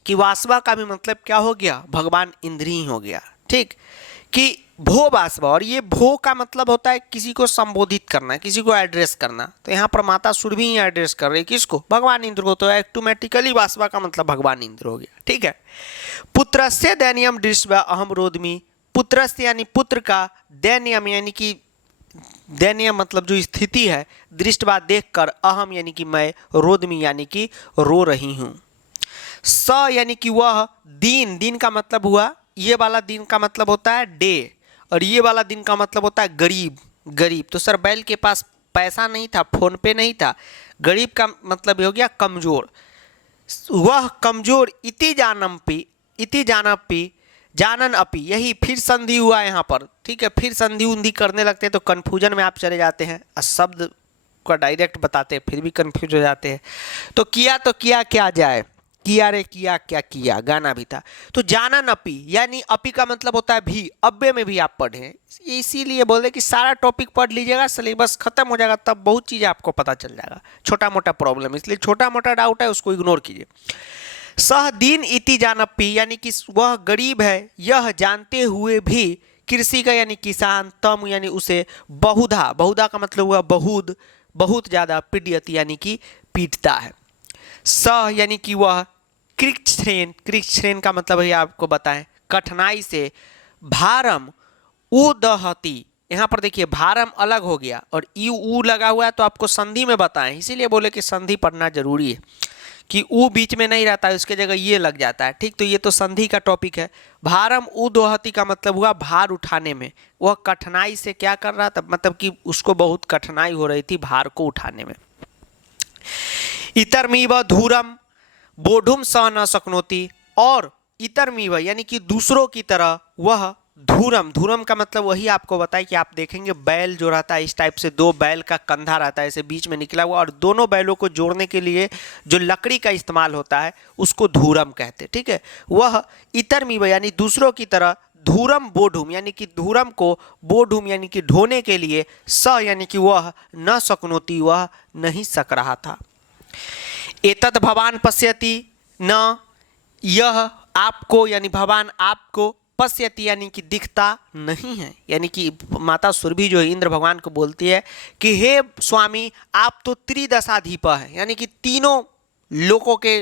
कि वास्वा का भी मतलब क्या हो गया, भगवान इंद्र ही हो गया। ठीक, कि भो वास्वा, और ये भो का मतलब होता है किसी को संबोधित करना, किसी को एड्रेस करना। तो यहाँ पर माता सुरभि ही एड्रेस कर रही है किसको, भगवान इंद्र को, तो ऑटोमेटिकली वास्वा का मतलब भगवान इंद्र हो गया। ठीक है, पुत्रस्य दैन्यम दृष्ट्वा अहम रोदमी, पुत्रस्य यानी पुत्र का, दैन्यम यानी कि दैन्य मतलब जो स्थिति है, दृष्टवा देखकर, अहम यानी कि मैं, रोदमी यानी कि रो रही हूँ। स यानी कि वह, दिन, दिन का मतलब हुआ, ये वाला दिन का मतलब होता है डे, और ये वाला दिन का मतलब होता है गरीब, गरीब। तो सर बैल के पास पैसा नहीं था, फोन पे नहीं था, गरीब का मतलब हो गया कमजोर। वह कमजोर, इति जानपी जानन अपी, यही फिर संधि हुआ यहाँ पर। ठीक है, फिर संधि उंधी करने लगते हैं तो कन्फ्यूजन में आप चले जाते हैं, शब्द का डायरेक्ट बताते हैं फिर भी कन्फ्यूज हो जाते हैं। तो किया क्या जाए, किया रे किया क्या किया, गाना भी था। तो जानन अपी यानी अपी का मतलब होता है भी, अब्बे में भी आप पढ़ें, इसीलिए बोले कि सारा टॉपिक पढ़ लीजिएगा, सिलेबस खत्म हो जाएगा, तब बहुत चीज़ें आपको पता चल जाएगा। छोटा मोटा प्रॉब्लम, इसलिए छोटा मोटा डाउट है उसको इग्नोर कीजिए। सह दीन इति जानपी यानी कि वह गरीब है, यह जानते हुए भी, कृषि का यानी किसान, तम यानी उसे, बहुधा, बहुधा का मतलब हुआ बहुत, बहुत ज़्यादा, पीड्यति यानी कि पीटता है। सह यानी कि वह, कृच्छ्रेण, कृच्छ्रेण का मतलब है आपको बताएं, कठिनाई से, भारम उदहति, यहाँ पर देखिए भारम अलग हो गया और ऊ लगा हुआ है, तो आपको संधि में बताएं, इसीलिए बोले कि संधि पढ़ना जरूरी है, कि ऊ बीच में नहीं रहता है, उसके जगह ये लग जाता है। ठीक, तो ये तो संधि का टॉपिक है। भारम उदोहति का मतलब हुआ भार उठाने में, वह कठिनाई से क्या कर रहा था, मतलब कि उसको बहुत कठिनाई हो रही थी भार को उठाने में। इतरमीव धूरम बोढ़ुम सह न सकनोती, और इतरमीव यानी कि दूसरों की तरह वह, धूरम, धूरम का मतलब वही आपको बताए कि आप देखेंगे बैल जो रहता है इस टाइप से, दो बैल का कंधा रहता है ऐसे बीच में निकला हुआ, और दोनों बैलों को जोड़ने के लिए जो लकड़ी का इस्तेमाल होता है उसको धूरम कहते हैं। ठीक है, वह इतरमीव यानी दूसरों की तरह, धूरम बोढ़ुम यानी कि धूरम को, बोढ़ुम यानी कि ढोने के लिए, स यानी कि वह, न सकनोती वह नहीं सक रहा था। एतद भवान पश्यति न, यह आपको यानी भवान आपको, पश्यति यानी कि दिखता नहीं है, यानी कि माता सुरभि जो है इंद्र भगवान को बोलती है कि हे स्वामी आप तो त्रिदशाधीप है, यानी कि तीनों लोकों के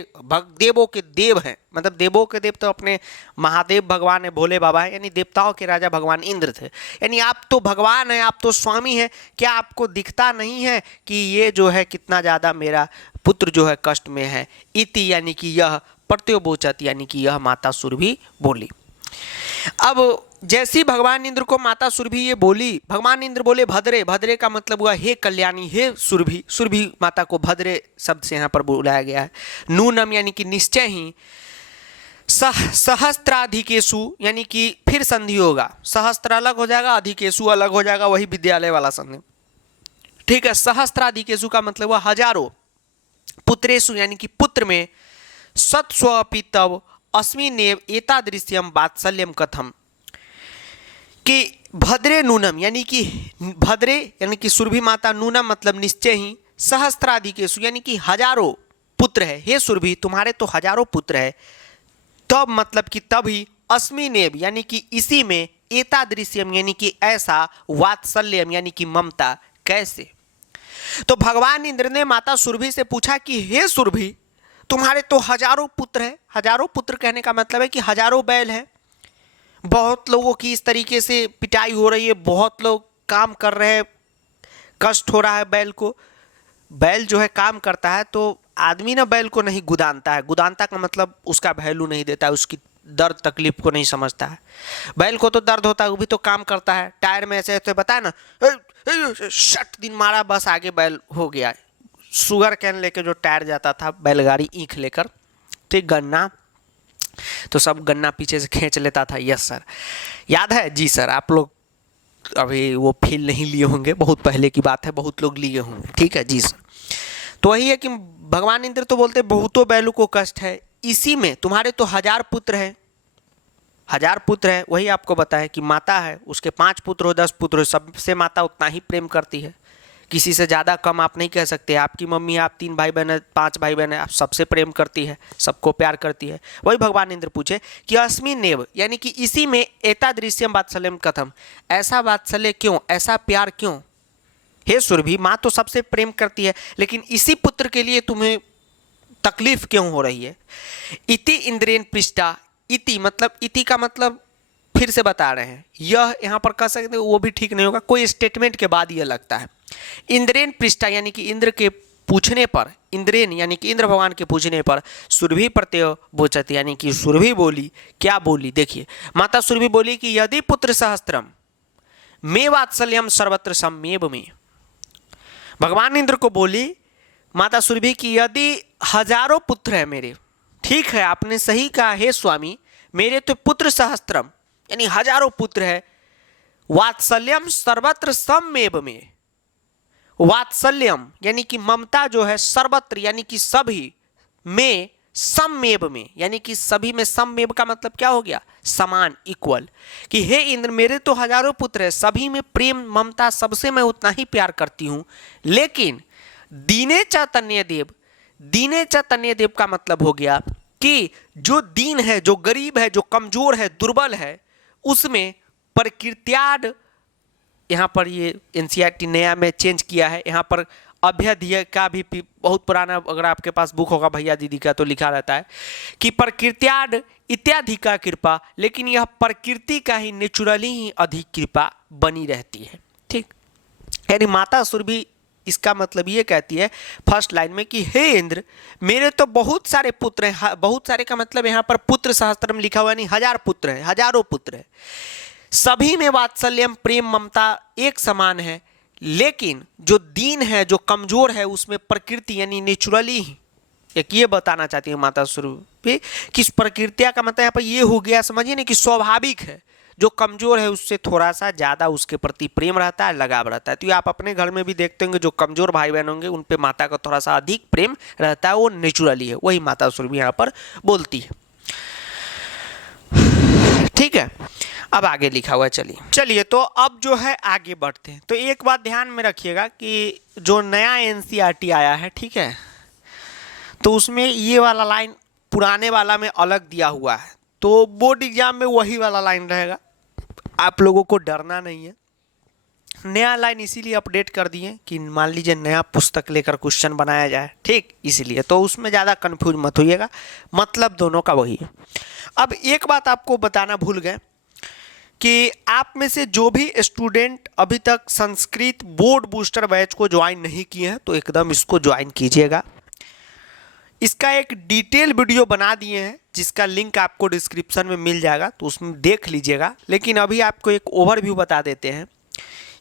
देवों के देव हैं, मतलब देवों के देव तो अपने महादेव भगवान है, भोले बाबा है, यानी देवताओं के राजा भगवान इंद्र थे, यानी आप तो भगवान हैं, आप तो स्वामी हैं, क्या आपको दिखता नहीं है कि ये जो है कितना ज़्यादा मेरा पुत्र जो है कष्ट में है। इति यानी कि यह, प्रत्योबोचत यानी कि यह माता सुरभि बोली। अब जैसी भगवान इंद्र को माता सुरभि ये बोली, भगवान इंद्र बोले भद्रे, भद्रे का मतलब हुआ हे कल्याणी, हे सुरभि, सुरभि माता को भद्रे शब्द से यहाँ पर बुलाया गया है। नूनम यानी कि निश्चय ही, सहस्त्राधिकेशु यानी कि फिर संधि होगा, सहस्त्र अलग हो जाएगा, अधिकेशु अलग हो जाएगा, वही विद्यालय वाला संधि, ठीक है। सहस्त्राधिकेशु का मतलब हुआ हजारों, पुत्रेशु यानी कि पुत्र में, सत्स्वपि तव अस्मिनेव एतादृश्यम वात्सल्यम कथम, कि भद्रे नूनम यानी कि भद्रे यानी कि सुरभि माता, नूनम मतलब निश्चय ही, सहस्त्राधिकेशु यानी कि हजारों पुत्र है, हे सुरभि तुम्हारे तो हजारों पुत्र है, तब मतलब कि तभी, अस्मिनेव यानी कि इसी में, एतादृश्यम यानी कि ऐसा, वात्सल्यम यानी कि ममता, कैसे। तो भगवान इंद्र ने माता सुरभि से पूछा कि हे सुरभि तुम्हारे तो हजारों पुत्र है, हजारों पुत्र कहने का मतलब है कि हजारों बैल है, बहुत लोगों की इस तरीके से पिटाई हो रही है, बहुत लोग काम कर रहे हैं, कष्ट हो रहा है बैल को। बैल जो है काम करता है तो आदमी ना बैल को नहीं गुदानता है, गुदानता का मतलब उसका वैल्यू नहीं देता है, उसकी दर्द तकलीफ को नहीं समझता है। बैल को तो दर्द होता है, वो भी तो काम करता है, टायर में ऐसे तो बताया ना, शट दिन मारा बस आगे बैल हो गया। शुगर कैन लेके जो टायर जाता था बैलगाड़ी ईंख लेकर, ठीक, गन्ना तो सब गन्ना पीछे से खींच लेता था। यस सर, याद है जी सर, आप लोग अभी वो फील नहीं लिए होंगे, बहुत पहले की बात है, बहुत लोग लिए होंगे, ठीक है जी सर। तो वही है कि भगवान इंद्र तो बोलते बहुतों बैलों को कष्ट है, इसी में तुम्हारे तो 1000 पुत्र हैं, 1000 पुत्र है, वही आपको बताया कि माता है, उसके 5 पुत्र हो 10 पुत्र हो, सबसे माता उतना ही प्रेम करती है, किसी से ज़्यादा कम आप नहीं कह सकते। आपकी मम्मी, आप 3 भाई बहन है, 5 भाई बहन है, आप सबसे प्रेम करती है, सबको प्यार करती है। वही भगवान इंद्र पूछे कि अस्मिनेव यानी कि इसी में, एतादृश्यम वात्सल्यम कथम, ऐसा वात्सल्य क्यों, ऐसा प्यार क्यों, हे सुरभि माँ तो सबसे प्रेम करती है, लेकिन इसी पुत्र के लिए तुम्हें तकलीफ क्यों हो रही है। इति इंद्रेन पृष्ठा, इति मतलब, इति का मतलब फिर से बता रहे हैं, यह यहाँ पर कह सकते वो भी ठीक नहीं होगा, कोई स्टेटमेंट के बाद यह लगता है। इंद्रेन पृष्ठा यानी कि इंद्र के पूछने पर, इंद्रेन यानी कि इंद्र भगवान के पूछने पर, सुरभि प्रत्यय बोचत यानी कि सुरभि बोली, क्या बोली देखिए, माता सुरभि बोली कि यदि पुत्र सहस्त्रम मे वात्सल्यम सर्वत्र सम्मेव में, भगवान इंद्र को बोली माता सुरभि की यदि हजारों पुत्र है मेरे, ठीक है आपने सही कहा हे स्वामी, मेरे तो पुत्र सहस्त्रम यानी हजारों पुत्र है, वात्सल्यम सर्वत्र सम्मेव में, वात्सल्यम यानी कि ममता जो है, सर्वत्र यानी कि सभी में, सम्मेव में यानी कि सभी में, सम्मेव का मतलब क्या हो गया, समान, इक्वल, कि हे इंद्र मेरे तो हजारों पुत्र है, सभी में प्रेम ममता, सबसे मैं उतना ही प्यार करती हूं, लेकिन दीने चैतन्य देव, दीने चैतन्य देव का मतलब हो गया कि जो दीन है, जो गरीब है, जो कमजोर है, दुर्बल है, उसमें प्रकृत्याद, यहाँ पर ये एनसीईआरटी नया में चेंज किया है, यहाँ पर अभ्यधिय का भी बहुत पुराना, अगर आपके पास बुक होगा भैया दीदी का तो लिखा रहता है कि प्रकृत्याद इत्यादि का कृपा, लेकिन यह प्रकृति का ही नेचुरली ही अधिक कृपा बनी रहती है, ठीक। यानी माता सुरभि इसका मतलब ये कहती है फर्स्ट लाइन में कि हे इंद्र मेरे तो बहुत सारे पुत्र हैं, बहुत सारे का मतलब यहाँ पर पुत्र सहस्त्रम लिखा हुआ, यानी 1000 पुत्र हैं, हजारों पुत्र हैं, सभी में वात्सल्यम प्रेम ममता एक समान है, लेकिन जो दीन है, जो कमजोर है, उसमें प्रकृति यानी नेचुरली ही, एक ये बताना चाहती है माता सुरभि कि प्रकृतिया का मतलब यहाँ पर ये हो गया, समझिए ना कि स्वाभाविक है, जो कमजोर है उससे थोड़ा सा ज़्यादा उसके प्रति प्रेम रहता है, लगाव रहता है। तो ये आप अपने घर में भी देखते होंगे, जो कमजोर भाई बहन होंगे उन पे माता का थोड़ा सा अधिक प्रेम रहता है, वो नेचुरली है, वही माता सुरभि यहाँ पर बोलती है, ठीक है। अब आगे लिखा हुआ है, चलिए तो अब जो है आगे बढ़ते हैं। तो एक बात ध्यान में रखिएगा कि जो नया एनसीईआरटी आया है, ठीक है, तो उसमें ये वाला लाइन पुराने वाला में अलग दिया हुआ है, तो बोर्ड एग्जाम में वही वाला लाइन रहेगा, आप लोगों को डरना नहीं है। नया लाइन इसीलिए अपडेट कर दिए कि मान लीजिए नया पुस्तक लेकर क्वेश्चन बनाया जाए, ठीक, इसीलिए तो उसमें ज़्यादा कंफ्यूज मत होइएगा, मतलब दोनों का वही है। अब एक बात आपको बताना भूल गए कि आप में से जो भी स्टूडेंट अभी तक संस्कृत बोर्ड बूस्टर बैच को ज्वाइन नहीं किए हैं तो एकदम इसको ज्वाइन कीजिएगा। इसका एक डिटेल वीडियो बना दिए हैं, जिसका लिंक आपको डिस्क्रिप्शन में मिल जाएगा, तो उसमें देख लीजिएगा। लेकिन अभी आपको एक ओवरव्यू बता देते हैं।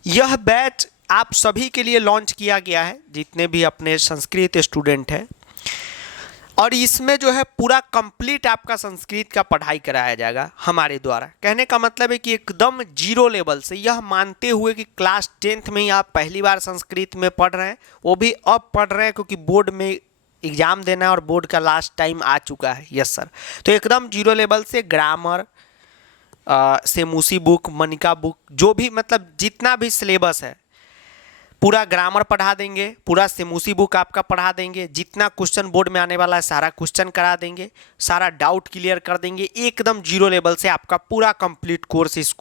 यह बैच आप सभी के लिए लॉन्च किया गया है, जितने भी अपने संस्कृत स्टूडेंट हैं, और इसमें जो है पूरा कंप्लीट आपका संस्कृत का पढ़ाई कराया जाएगा हमारे द्वारा। कहने का मतलब है कि एकदम जीरो लेवल से, यह मानते हुए कि क्लास 10th में ही आप पहली बार संस्कृत में पढ़ रहे हैं, वो भी अब पढ़ रहे हैं क्योंकि बोर्ड में एग्ज़ाम देना है और बोर्ड का लास्ट टाइम आ चुका है। Yes sir. तो एकदम जीरो लेवल से ग्रामर से मूसी बुक, मनिका बुक, जो भी मतलब जितना भी सिलेबस है पूरा ग्रामर पढ़ा देंगे, पूरा सेमूसी बुक आपका पढ़ा देंगे, जितना क्वेश्चन बोर्ड में आने वाला है सारा क्वेश्चन करा देंगे, सारा डाउट क्लियर कर देंगे। एकदम जीरो लेवल से आपका पूरा कंप्लीट कोर्स इस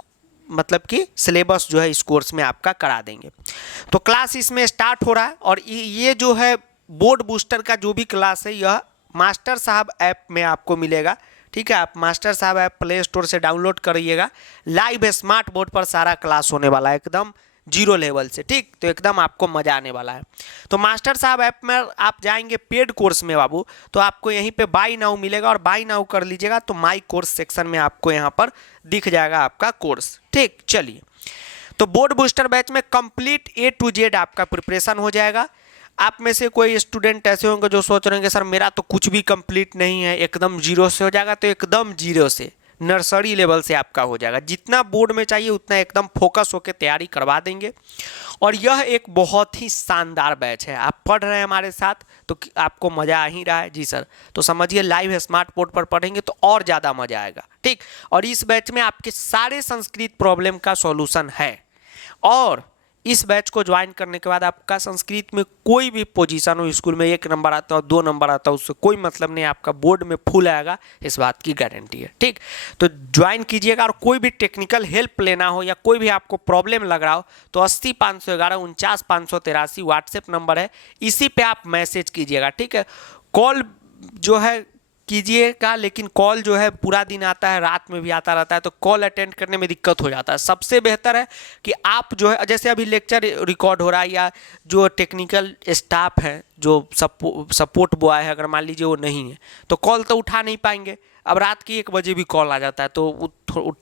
मतलब कि सिलेबस जो है इस कोर्स में आपका करा देंगे। तो क्लास इसमें स्टार्ट हो रहा है, और ये जो है बोर्ड बूस्टर का जो भी क्लास है यह मास्टर साहब ऐप में आपको मिलेगा। ठीक है, आप मास्टर साहब ऐप प्ले स्टोर से डाउनलोड करिएगा। लाइव स्मार्ट बोर्ड पर सारा क्लास होने वाला है एकदम जीरो लेवल से। ठीक, तो एकदम आपको मजा आने वाला है। तो मास्टर साहब ऐप में आप जाएंगे पेड कोर्स में बाबू, तो आपको यहीं पे बाय नाउ मिलेगा, और बाय नाउ कर लीजिएगा तो माई कोर्स सेक्शन में आपको यहाँ पर दिख जाएगा आपका कोर्स। ठीक, चलिए, तो बोर्ड बूस्टर बैच में कंप्लीट A to Z आपका प्रिपरेशन हो जाएगा। आप में से कोई स्टूडेंट ऐसे होंगे जो सोच रहे होंगे सर मेरा तो कुछ भी कंप्लीट नहीं है, एकदम जीरो से हो जाएगा। तो एकदम जीरो से नर्सरी लेवल से आपका हो जाएगा। जितना बोर्ड में चाहिए उतना एकदम फोकस होकर तैयारी करवा देंगे। और यह एक बहुत ही शानदार बैच है। आप पढ़ रहे हैं हमारे साथ तो आपको मज़ा आ ही रहा है। जी सर, तो समझिए लाइव स्मार्ट बोर्ड पर पढ़ेंगे तो और ज़्यादा मज़ा आएगा। ठीक, और इस बैच में आपके सारे संस्कृत प्रॉब्लम का सॉल्यूशन है। और इस बैच को ज्वाइन करने के बाद आपका संस्कृत में कोई भी पोजीशन हो, स्कूल में 1 नंबर आता हो 2 नंबर आता हो, उससे कोई मतलब नहीं, आपका बोर्ड में फुल आएगा, इस बात की गारंटी है। ठीक, तो ज्वाइन कीजिएगा। और कोई भी टेक्निकल हेल्प लेना हो या कोई भी आपको प्रॉब्लम लग रहा हो तो 80 511 49 583 व्हाट्सएप नंबर है, इसी पे आप मैसेज कीजिएगा। ठीक है, कॉल जो है कीजिएगा, लेकिन कॉल जो है पूरा दिन आता है, रात में भी आता रहता है, तो कॉल अटेंड करने में दिक्कत हो जाता है। सबसे बेहतर है कि आप जो है, जैसे अभी लेक्चर रिकॉर्ड हो रहा है या जो टेक्निकल स्टाफ है, जो सपोर्ट बॉय है, अगर मान लीजिए वो नहीं है तो कॉल तो उठा नहीं पाएंगे। अब रात की 1 बजे भी कॉल आ जाता है तो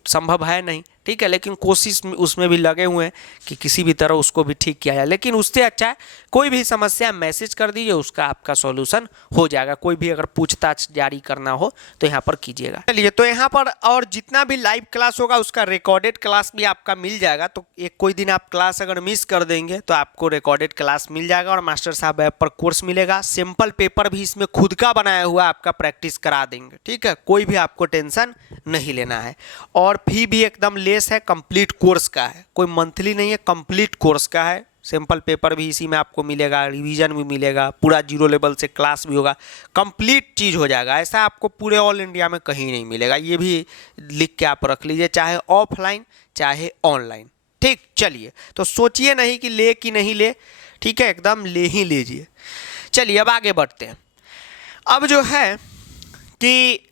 संभव है नहीं। ठीक है, लेकिन कोशिश उसमें भी लगे हुए हैं कि किसी भी तरह उसको भी ठीक किया जाए। लेकिन उससे अच्छा है कोई भी समस्या मैसेज कर दीजिए, उसका आपका सॉल्यूशन हो जाएगा। कोई भी अगर पूछताछ जारी करना हो तो यहाँ पर कीजिएगा। चलिए, तो यहाँ पर और जितना भी लाइव क्लास होगा उसका रिकॉर्डेड क्लास भी आपका मिल जाएगा। तो एक कोई दिन आप क्लास अगर मिस कर देंगे तो आपको रिकॉर्डेड क्लास मिल जाएगा, और मास्टर साहब ऐप पर कोर्स मिलेगा। सिंपल पेपर भी इसमें खुद का बनाया हुआ आपका प्रैक्टिस करा देंगे। ठीक है, कोई भी आपको टेंशन नहीं लेना है। और फी भी एकदम लेस है, कंप्लीट कोर्स का है, कोई मंथली नहीं है, कंप्लीट कोर्स का है। सिंपल पेपर भी इसी में आपको मिलेगा, रिवीजन भी मिलेगा, पूरा जीरो लेवल से क्लास भी होगा, कंप्लीट चीज़ हो जाएगा। ऐसा आपको पूरे ऑल इंडिया में कहीं नहीं मिलेगा, ये भी लिख के आप रख लीजिए, चाहे ऑफलाइन चाहे ऑनलाइन। ठीक, चलिए, तो सोचिए नहीं कि ले कि नहीं ले। ठीक है, एकदम ले ही लीजिए। चलिए, अब आगे बढ़ते हैं। अब जो है कि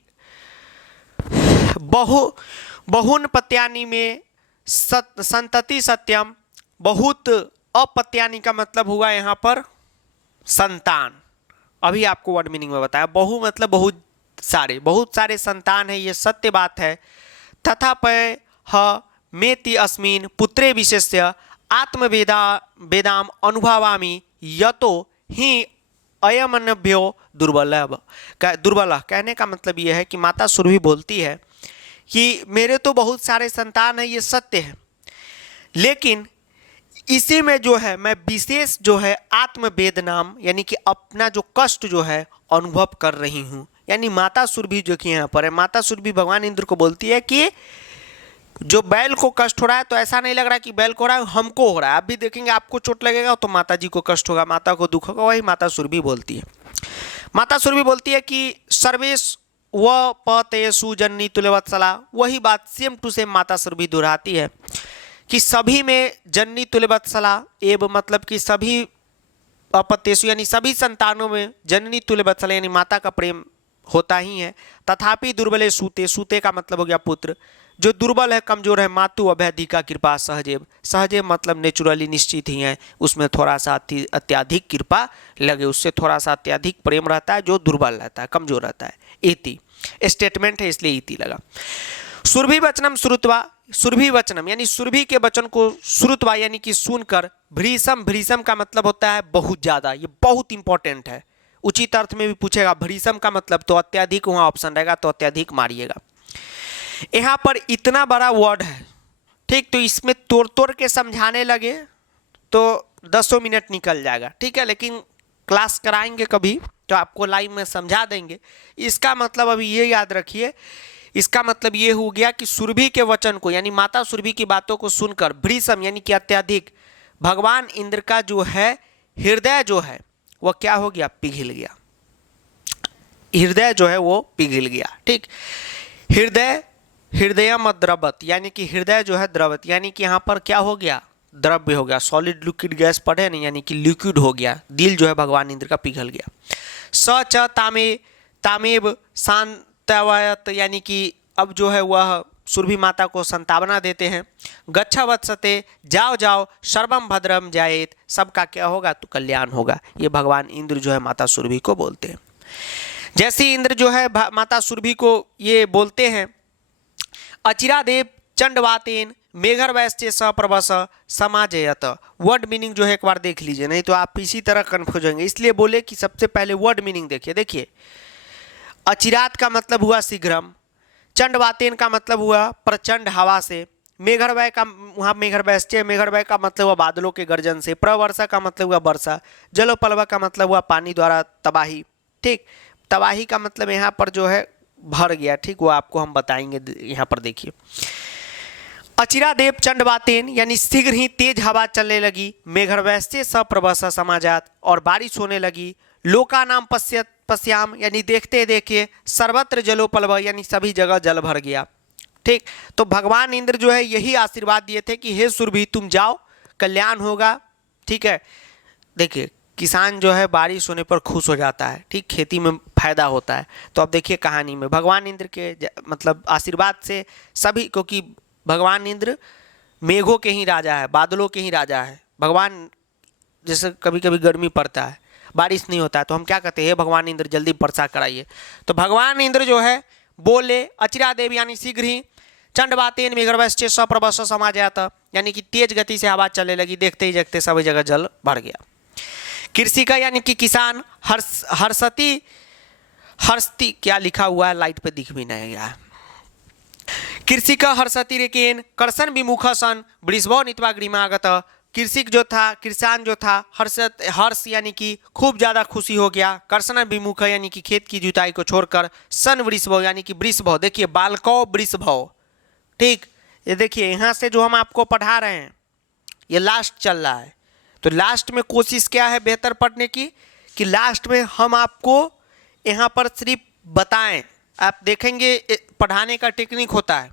बहुन पत्यानी में संतति सत्यम, बहुत अपत्यानी का मतलब हुआ यहाँ पर संतान। अभी आपको वर्ड मीनिंग में बताया। बहु मतलब बहुत सारे संतान है, ये सत्य बात है। तथा पय ह मेति अस्मिन् पुत्रे विशेष्य आत्मवेदाम अनुभवामि यतो ही अयमनभ्यो दुर्बल। कहने का मतलब ये है कि माता सुरभि बोलती है कि मेरे तो बहुत सारे संतान हैं, ये सत्य है, लेकिन इसी में जो है मैं विशेष जो है आत्मवेद नाम, यानी कि अपना जो कष्ट जो है अनुभव कर रही हूँ। यानी माता सुरभि जो कि यहाँ पर है, माता सुरभि भगवान इंद्र को बोलती है कि जो बैल को कष्ट हो रहा है तो ऐसा नहीं लग रहा कि बैल को हो रहा है, हमको हो रहा है। आप भी देखेंगे आपको चोट लगेगा तो माता जी को कष्ट होगा, माता को दुख होगा। वही माता सुरभि बोलती है। माता सुरभि बोलती है कि सर्वेश व पतेषु जननी तुल्यवत्सला, वही बात सेम टू सेम माता सुरभि दोहराती है कि सभी में जननी तुल्यवत्सला, एवं मतलब कि सभी अपत्येषु यानी सभी संतानों में जननी तुल्यवत्सला यानी माता का प्रेम होता ही है। तथापि दुर्बले सूते, सूते का मतलब हो गया पुत्र, जो दुर्बल है कमजोर है, मातु अभ्यधिका कृपा सहजेव, सहजेव मतलब नेचुरली निश्चित ही है, उसमें थोड़ा सा अत्याधिक कृपा लगे, उससे थोड़ा सा अत्याधिक प्रेम रहता है, जो दुर्बल रहता है कमजोर रहता है। इति स्टेटमेंट है इसलिए इति लगा। सुरभि वचनम श्रुत्वा, सुरभि वचनम यानी सुरभि के वचन को श्रुत्वा यानी कि सुनकर, भ्रीषम, भ्रीषम का मतलब होता है बहुत ज्यादा, ये बहुत इंपॉर्टेंट है, उचित अर्थ में भी पूछेगा। भ्रीषम का मतलब तो अत्यधिक, वहां ऑप्शन रहेगा तो अत्यधिक मारिएगा। यहाँ पर इतना बड़ा वर्ड है, ठीक, तो इसमें तोड़ तोड़ के समझाने लगे तो 10 मिनट निकल जाएगा, ठीक है, लेकिन क्लास कराएंगे कभी तो आपको लाइव में समझा देंगे। इसका मतलब अभी ये याद रखिए, इसका मतलब ये हो गया कि सुरभि के वचन को यानी माता सुरभि की बातों को सुनकर भ्रीषम यानी कि अत्यधिक भगवान इंद्र का जो है हृदय जो है वह क्या हो गया, पिघल गया, हृदय जो है वो पिघल गया, ठीक। हृदय, हृदयम द्रवत यानी कि हृदय जो है द्रवत यानी कि यहाँ पर क्या हो गया, द्रव्य हो गया, सॉलिड लिक्विड गैस पढ़े नहीं, यानी कि लिक्विड हो गया, दिल जो है भगवान इंद्र का पिघल गया। स च तामे तामेव शांतवयत यानी कि अब जो है वह सुरभि माता को संतावना देते हैं। गच्छ वत्सते, जाओ जाओ, सर्वम भद्रम जायेत, सबका क्या होगा, तो कल्याण होगा, ये भगवान इंद्र जो है माता सुरभि को बोलते हैं। जैसे इंद्र जो है माता सुरभि को ये बोलते हैं, अचिरादेव चंडवातेन मेघरवैश्चे सप्रभस समाजयत, वर्ड मीनिंग जो है एक बार देख लीजिए, नहीं तो आप इसी तरह कन्फ्यूज होंगे, इसलिए बोले कि सबसे पहले वर्ड मीनिंग देखिए। देखिए, अचिरात का मतलब हुआ शीघ्रम, चंडवातेन का मतलब हुआ प्रचंड हवा से, मेघरवय का वहाँ मेघरवैश्चे, मेघरवय का मतलब हुआ बादलों के गर्जन से, प्रवर्षा का मतलब हुआ वर्षा, जलोपलवा का मतलब हुआ पानी द्वारा तबाही, ठीक, तबाही का मतलब यहाँ पर जो है भर गया, ठीक, वो आपको हम बताएंगे। यहाँ पर देखिए, अचिरादेव चंडवातेन यानी शीघ्र ही तेज हवा चलने लगी, मेघरवैश्चे सप्रभस समाजात और बारिश होने लगी, लोका नाम पश्याम यानी देखते देखे, सर्वत्र जलोपलव यानी सभी जगह जल भर गया, ठीक। तो भगवान इंद्र जो है यही आशीर्वाद दिए थे कि हे सुरभि तुम जाओ, कल्याण होगा, ठीक है। देखिए, किसान जो है बारिश होने पर खुश हो जाता है, ठीक, खेती में फायदा होता है। तो अब देखिए कहानी में भगवान इंद्र के मतलब आशीर्वाद से सभी, क्योंकि भगवान इंद्र मेघों के ही राजा है, बादलों के ही राजा है। भगवान, जैसे कभी कभी गर्मी पड़ता है, बारिश नहीं होता है, तो हम क्या कहते हैं, भगवान इंद्र जल्दी वर्षा कराइए। तो भगवान इंद्र जो है बोले, अचिरादेव यानी शीघ्र ही, चंडवातेन मेघरवैश्चे सप्रभस समाजात यानी कि तेज गति से हवा चलने लगी, देखते ही देखते सभी जगह जल भर गया। कृषि का यानी कि किसान, हर्षती, हर्षती क्या लिखा हुआ है, लाइट पे दिख भी नहीं गया। कृषि का हर्षती रेकेन कर्षण विमुख सन वृषभो नीत्वा ग्रीमागत, कृषिक जो था, किसान जो था, हर्ष यानी कि खूब ज़्यादा खुशी हो गया, कर्षण विमुख यानी कि खेत की जुताई को छोड़कर, सन वृषभो यानी कि वृषभो, देखिए बालकौ वृषभो, ठीक, ये देखिए यहाँ से जो हम आपको पढ़ा रहे हैं ये लास्ट चल रहा है, तो लास्ट में कोशिश क्या है बेहतर पढ़ने की, कि लास्ट में हम आपको यहाँ पर सिर्फ बताएं। आप देखेंगे पढ़ाने का टेक्निक होता है,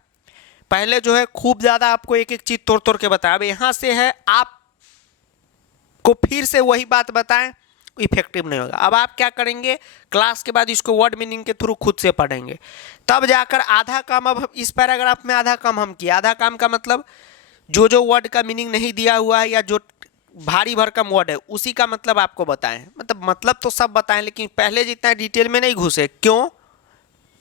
पहले जो है खूब ज़्यादा आपको एक एक चीज़ तोड़ तोड़ के बताया, अब यहाँ से है आपको फिर से वही बात बताएं, इफेक्टिव नहीं होगा। अब आप क्या करेंगे, क्लास के बाद इसको वर्ड मीनिंग के थ्रू खुद से पढ़ेंगे, तब जाकर आधा काम, अब इस पैराग्राफ में आधा काम हम किए, आधा काम का मतलब जो जो वर्ड का मीनिंग नहीं दिया हुआ है या जो भारी भरकम वर्ड है उसी का मतलब आपको बताएं, मतलब तो सब बताएं, लेकिन पहले जितना डिटेल में नहीं घुसे।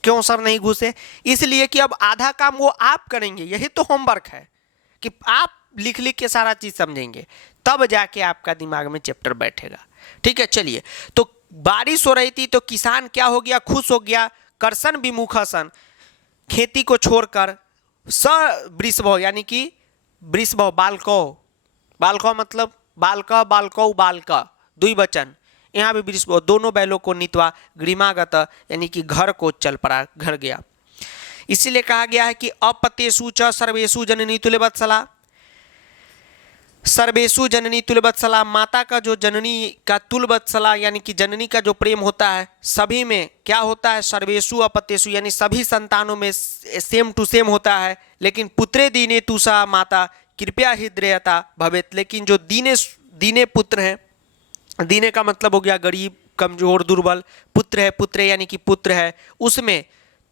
क्यों सर नहीं घुसे, इसलिए कि अब आधा काम वो आप करेंगे, यही तो होमवर्क है कि आप लिख लिख के सारा चीज़ समझेंगे, तब जाके आपका दिमाग में चैप्टर बैठेगा, ठीक है। चलिए, तो बारिश हो रही थी तो किसान क्या हो गया, खुश हो गया, कर्षण विमुख सन खेती को छोड़कर, स वृषभो यानी कि वृषभो, बालकौ मतलब बालका, बालकौ, बालका द्विवचन, यहाँ भी वृषभो, दोनों बैलों को नीत्वा ग्रीमागत यानी कि घर को चल पड़ा, घर गया। इसीलिए कहा गया है कि अपत्येषु च सर्वेषु जननी तुल्यवत्सला, सर्वेषु जननी तुल्यवत्सला, माता का जो जननी का तुल्यवत्सला यानी कि जननी का जो प्रेम होता है सभी में क्या होता है, सर्वेषु अपत्येषु यानी सभी संतानों में सेम टू सेम होता है, लेकिन पुत्रे दीने तुषा माता कृपया हृदयता भवेत, लेकिन जो दीने पुत्र हैं, दीने का मतलब हो गया गरीब, कमजोर, दुर्बल, पुत्र है, पुत्रे यानी कि पुत्र है, उसमें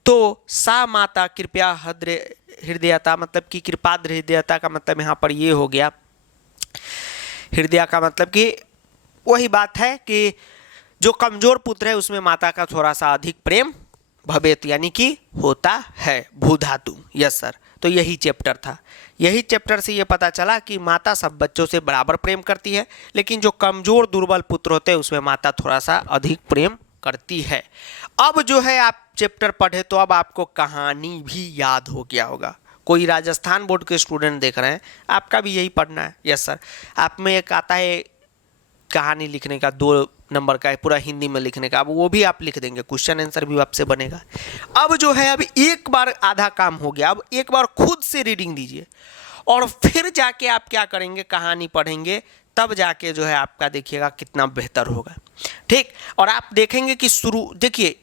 तो सा माता कृपया हृदयता मतलब कि कृपाद्र हृदयता का मतलब यहाँ पर ये हो गया, हृदय का मतलब कि वही बात है कि जो कमजोर पुत्र है उसमें माता का थोड़ा सा अधिक प्रेम भवेत यानी कि होता है, भू धातु। यस सर, तो यही चैप्टर था। यही चैप्टर से ये पता चला कि माता सब बच्चों से बराबर प्रेम करती है, लेकिन जो कमजोर दुर्बल पुत्र होते हैं उसमें माता थोड़ा सा अधिक प्रेम करती है। अब जो है आप चैप्टर पढ़े तो अब आपको कहानी भी याद हो गया होगा। कोई राजस्थान बोर्ड के स्टूडेंट देख रहे हैं, आपका भी यही पढ़ना है। यस सर, आप में एक आता है कहानी लिखने का, 2 नंबर का है, पूरा हिंदी में लिखने का, अब वो भी आप लिख देंगे, क्वेश्चन आंसर भी आपसे बनेगा। अब जो है अब एक बार आधा काम हो गया, अब एक बार खुद से रीडिंग दीजिए और फिर जाके आप क्या करेंगे, कहानी पढ़ेंगे, तब जाके जो है आपका देखिएगा कितना बेहतर होगा। ठीक, और आप देखेंगे कि देखिए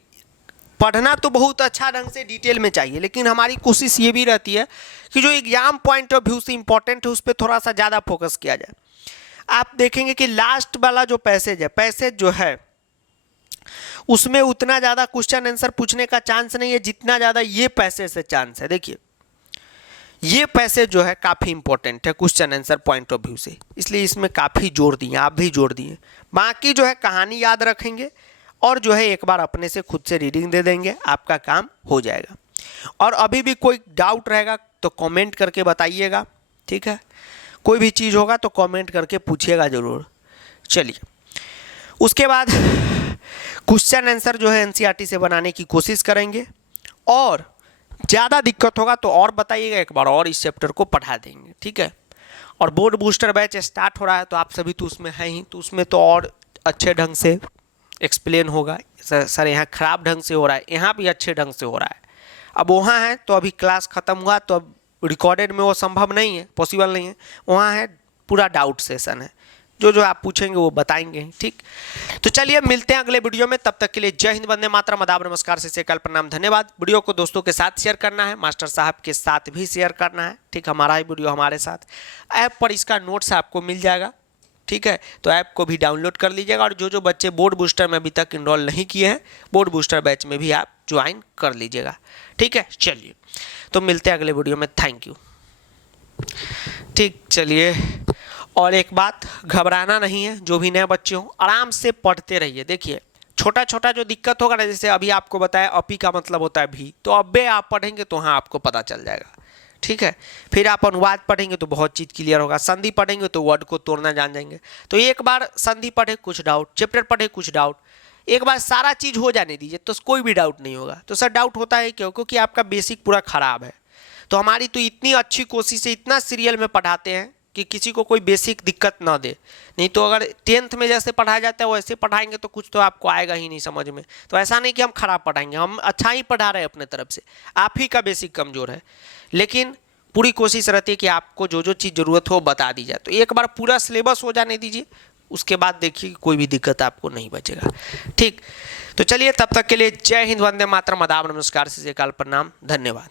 पढ़ना तो बहुत अच्छा ढंग से डिटेल में चाहिए, लेकिन हमारी कोशिश ये भी रहती है कि जो एग्जाम पॉइंट ऑफ व्यू से इंपॉर्टेंट है उस पर थोड़ा सा ज़्यादा फोकस किया जाए। आप देखेंगे कि लास्ट वाला जो पैसेज है, पैसेज जो है उसमें उतना ज़्यादा क्वेश्चन आंसर पूछने का चांस नहीं है जितना ज़्यादा ये पैसेज से चांस है। देखिए ये पैसेज जो है काफ़ी इंपॉर्टेंट है question answer point of view से, इसलिए इसमें काफ़ी जोर दिए, आप भी जोर दिए। बाकी जो है कहानी याद रखेंगे और जो है एक बार अपने से खुद से रीडिंग दे देंगे, आपका काम हो जाएगा। और अभी भी कोई डाउट रहेगा तो कमेंट करके बताइएगा, ठीक है। कोई भी चीज़ होगा तो कमेंट करके पूछिएगा ज़रूर। चलिए उसके बाद क्वेश्चन आंसर जो है एनसीईआरटी से बनाने की कोशिश करेंगे, और ज़्यादा दिक्कत होगा तो और बताइएगा, एक बार और इस चैप्टर को पढ़ा देंगे, ठीक है। और बोर्ड बूस्टर बैच स्टार्ट हो रहा है तो आप सभी तो उसमें हैं ही, तो उसमें तो और अच्छे ढंग से एक्सप्लेन होगा। सर यहाँ ख़राब ढंग से हो रहा है, यहाँ भी अच्छे ढंग से हो रहा है। अब वहाँ है तो अभी क्लास ख़त्म हुआ तो अब रिकॉर्डेड में वो संभव नहीं है, पॉसिबल नहीं है। वहाँ है पूरा डाउट सेशन है, जो जो आप पूछेंगे वो बताएंगे, ठीक। तो चलिए मिलते हैं अगले वीडियो में, तब तक के लिए जय हिंद, वंदे मातरम, आदाब, नमस्कार, सत श्री अकाल, प्रणाम, धन्यवाद। वीडियो को दोस्तों के साथ शेयर करना है, मास्टर साहब के साथ भी शेयर करना है, ठीक। हमारा ही वीडियो हमारे साथ, ऐप पर इसका नोट्स आपको मिल जाएगा, ठीक है। तो ऐप को भी डाउनलोड कर लीजिएगा, और जो जो बच्चे बोर्ड बूस्टर में अभी तक इनरोल नहीं किए हैं, बोर्ड बूस्टर बैच में भी आप ज्वाइन कर लीजिएगा, ठीक है। चलिए तो मिलते हैं अगले वीडियो में, थैंक यू, ठीक। चलिए और एक बात, घबराना नहीं है, जो भी नए बच्चे हों आराम से पढ़ते रहिए। देखिए छोटा छोटा जो दिक्कत होगा ना, जैसे अभी आपको बताया अपी का मतलब होता है भी, तो अब्बे आप पढ़ेंगे तो हाँ आपको पता चल जाएगा, ठीक है। फिर आप अनुवाद पढ़ेंगे तो बहुत चीज़ क्लियर होगा, संधि पढ़ेंगे तो वर्ड को तोड़ना जान जाएंगे। तो एक बार संधि पढ़े कुछ डाउट, चैप्टर पढ़े कुछ डाउट, एक बार सारा चीज़ हो जाने दीजिए तो कोई भी डाउट नहीं होगा। तो सर डाउट होता है क्यों? क्योंकि आपका बेसिक पूरा ख़राब है। तो हमारी तो इतनी अच्छी कोशिश है, इतना सीरियल में पढ़ाते हैं कि किसी को कोई बेसिक दिक्कत ना दे। नहीं तो अगर 10th में जैसे पढ़ाया जाता है वैसे पढ़ाएंगे तो कुछ तो आपको आएगा ही नहीं समझ में। तो ऐसा नहीं कि हम खराब पढ़ाएंगे, हम अच्छा ही पढ़ा रहे हैं अपने तरफ से, आप ही का बेसिक कमज़ोर है। लेकिन पूरी कोशिश रहती है कि आपको जो जो चीज़ ज़रूरत हो बता दी जाए। तो एक बार पूरा सिलेबस हो जाने दीजिए, उसके बाद देखिए कोई भी दिक्कत आपको नहीं बचेगा, ठीक। तो चलिए तब तक के लिए जय हिंद, वंदे मातरम, आदाब, नमस्कार, सत श्री अकाल, प्रणाम, धन्यवाद।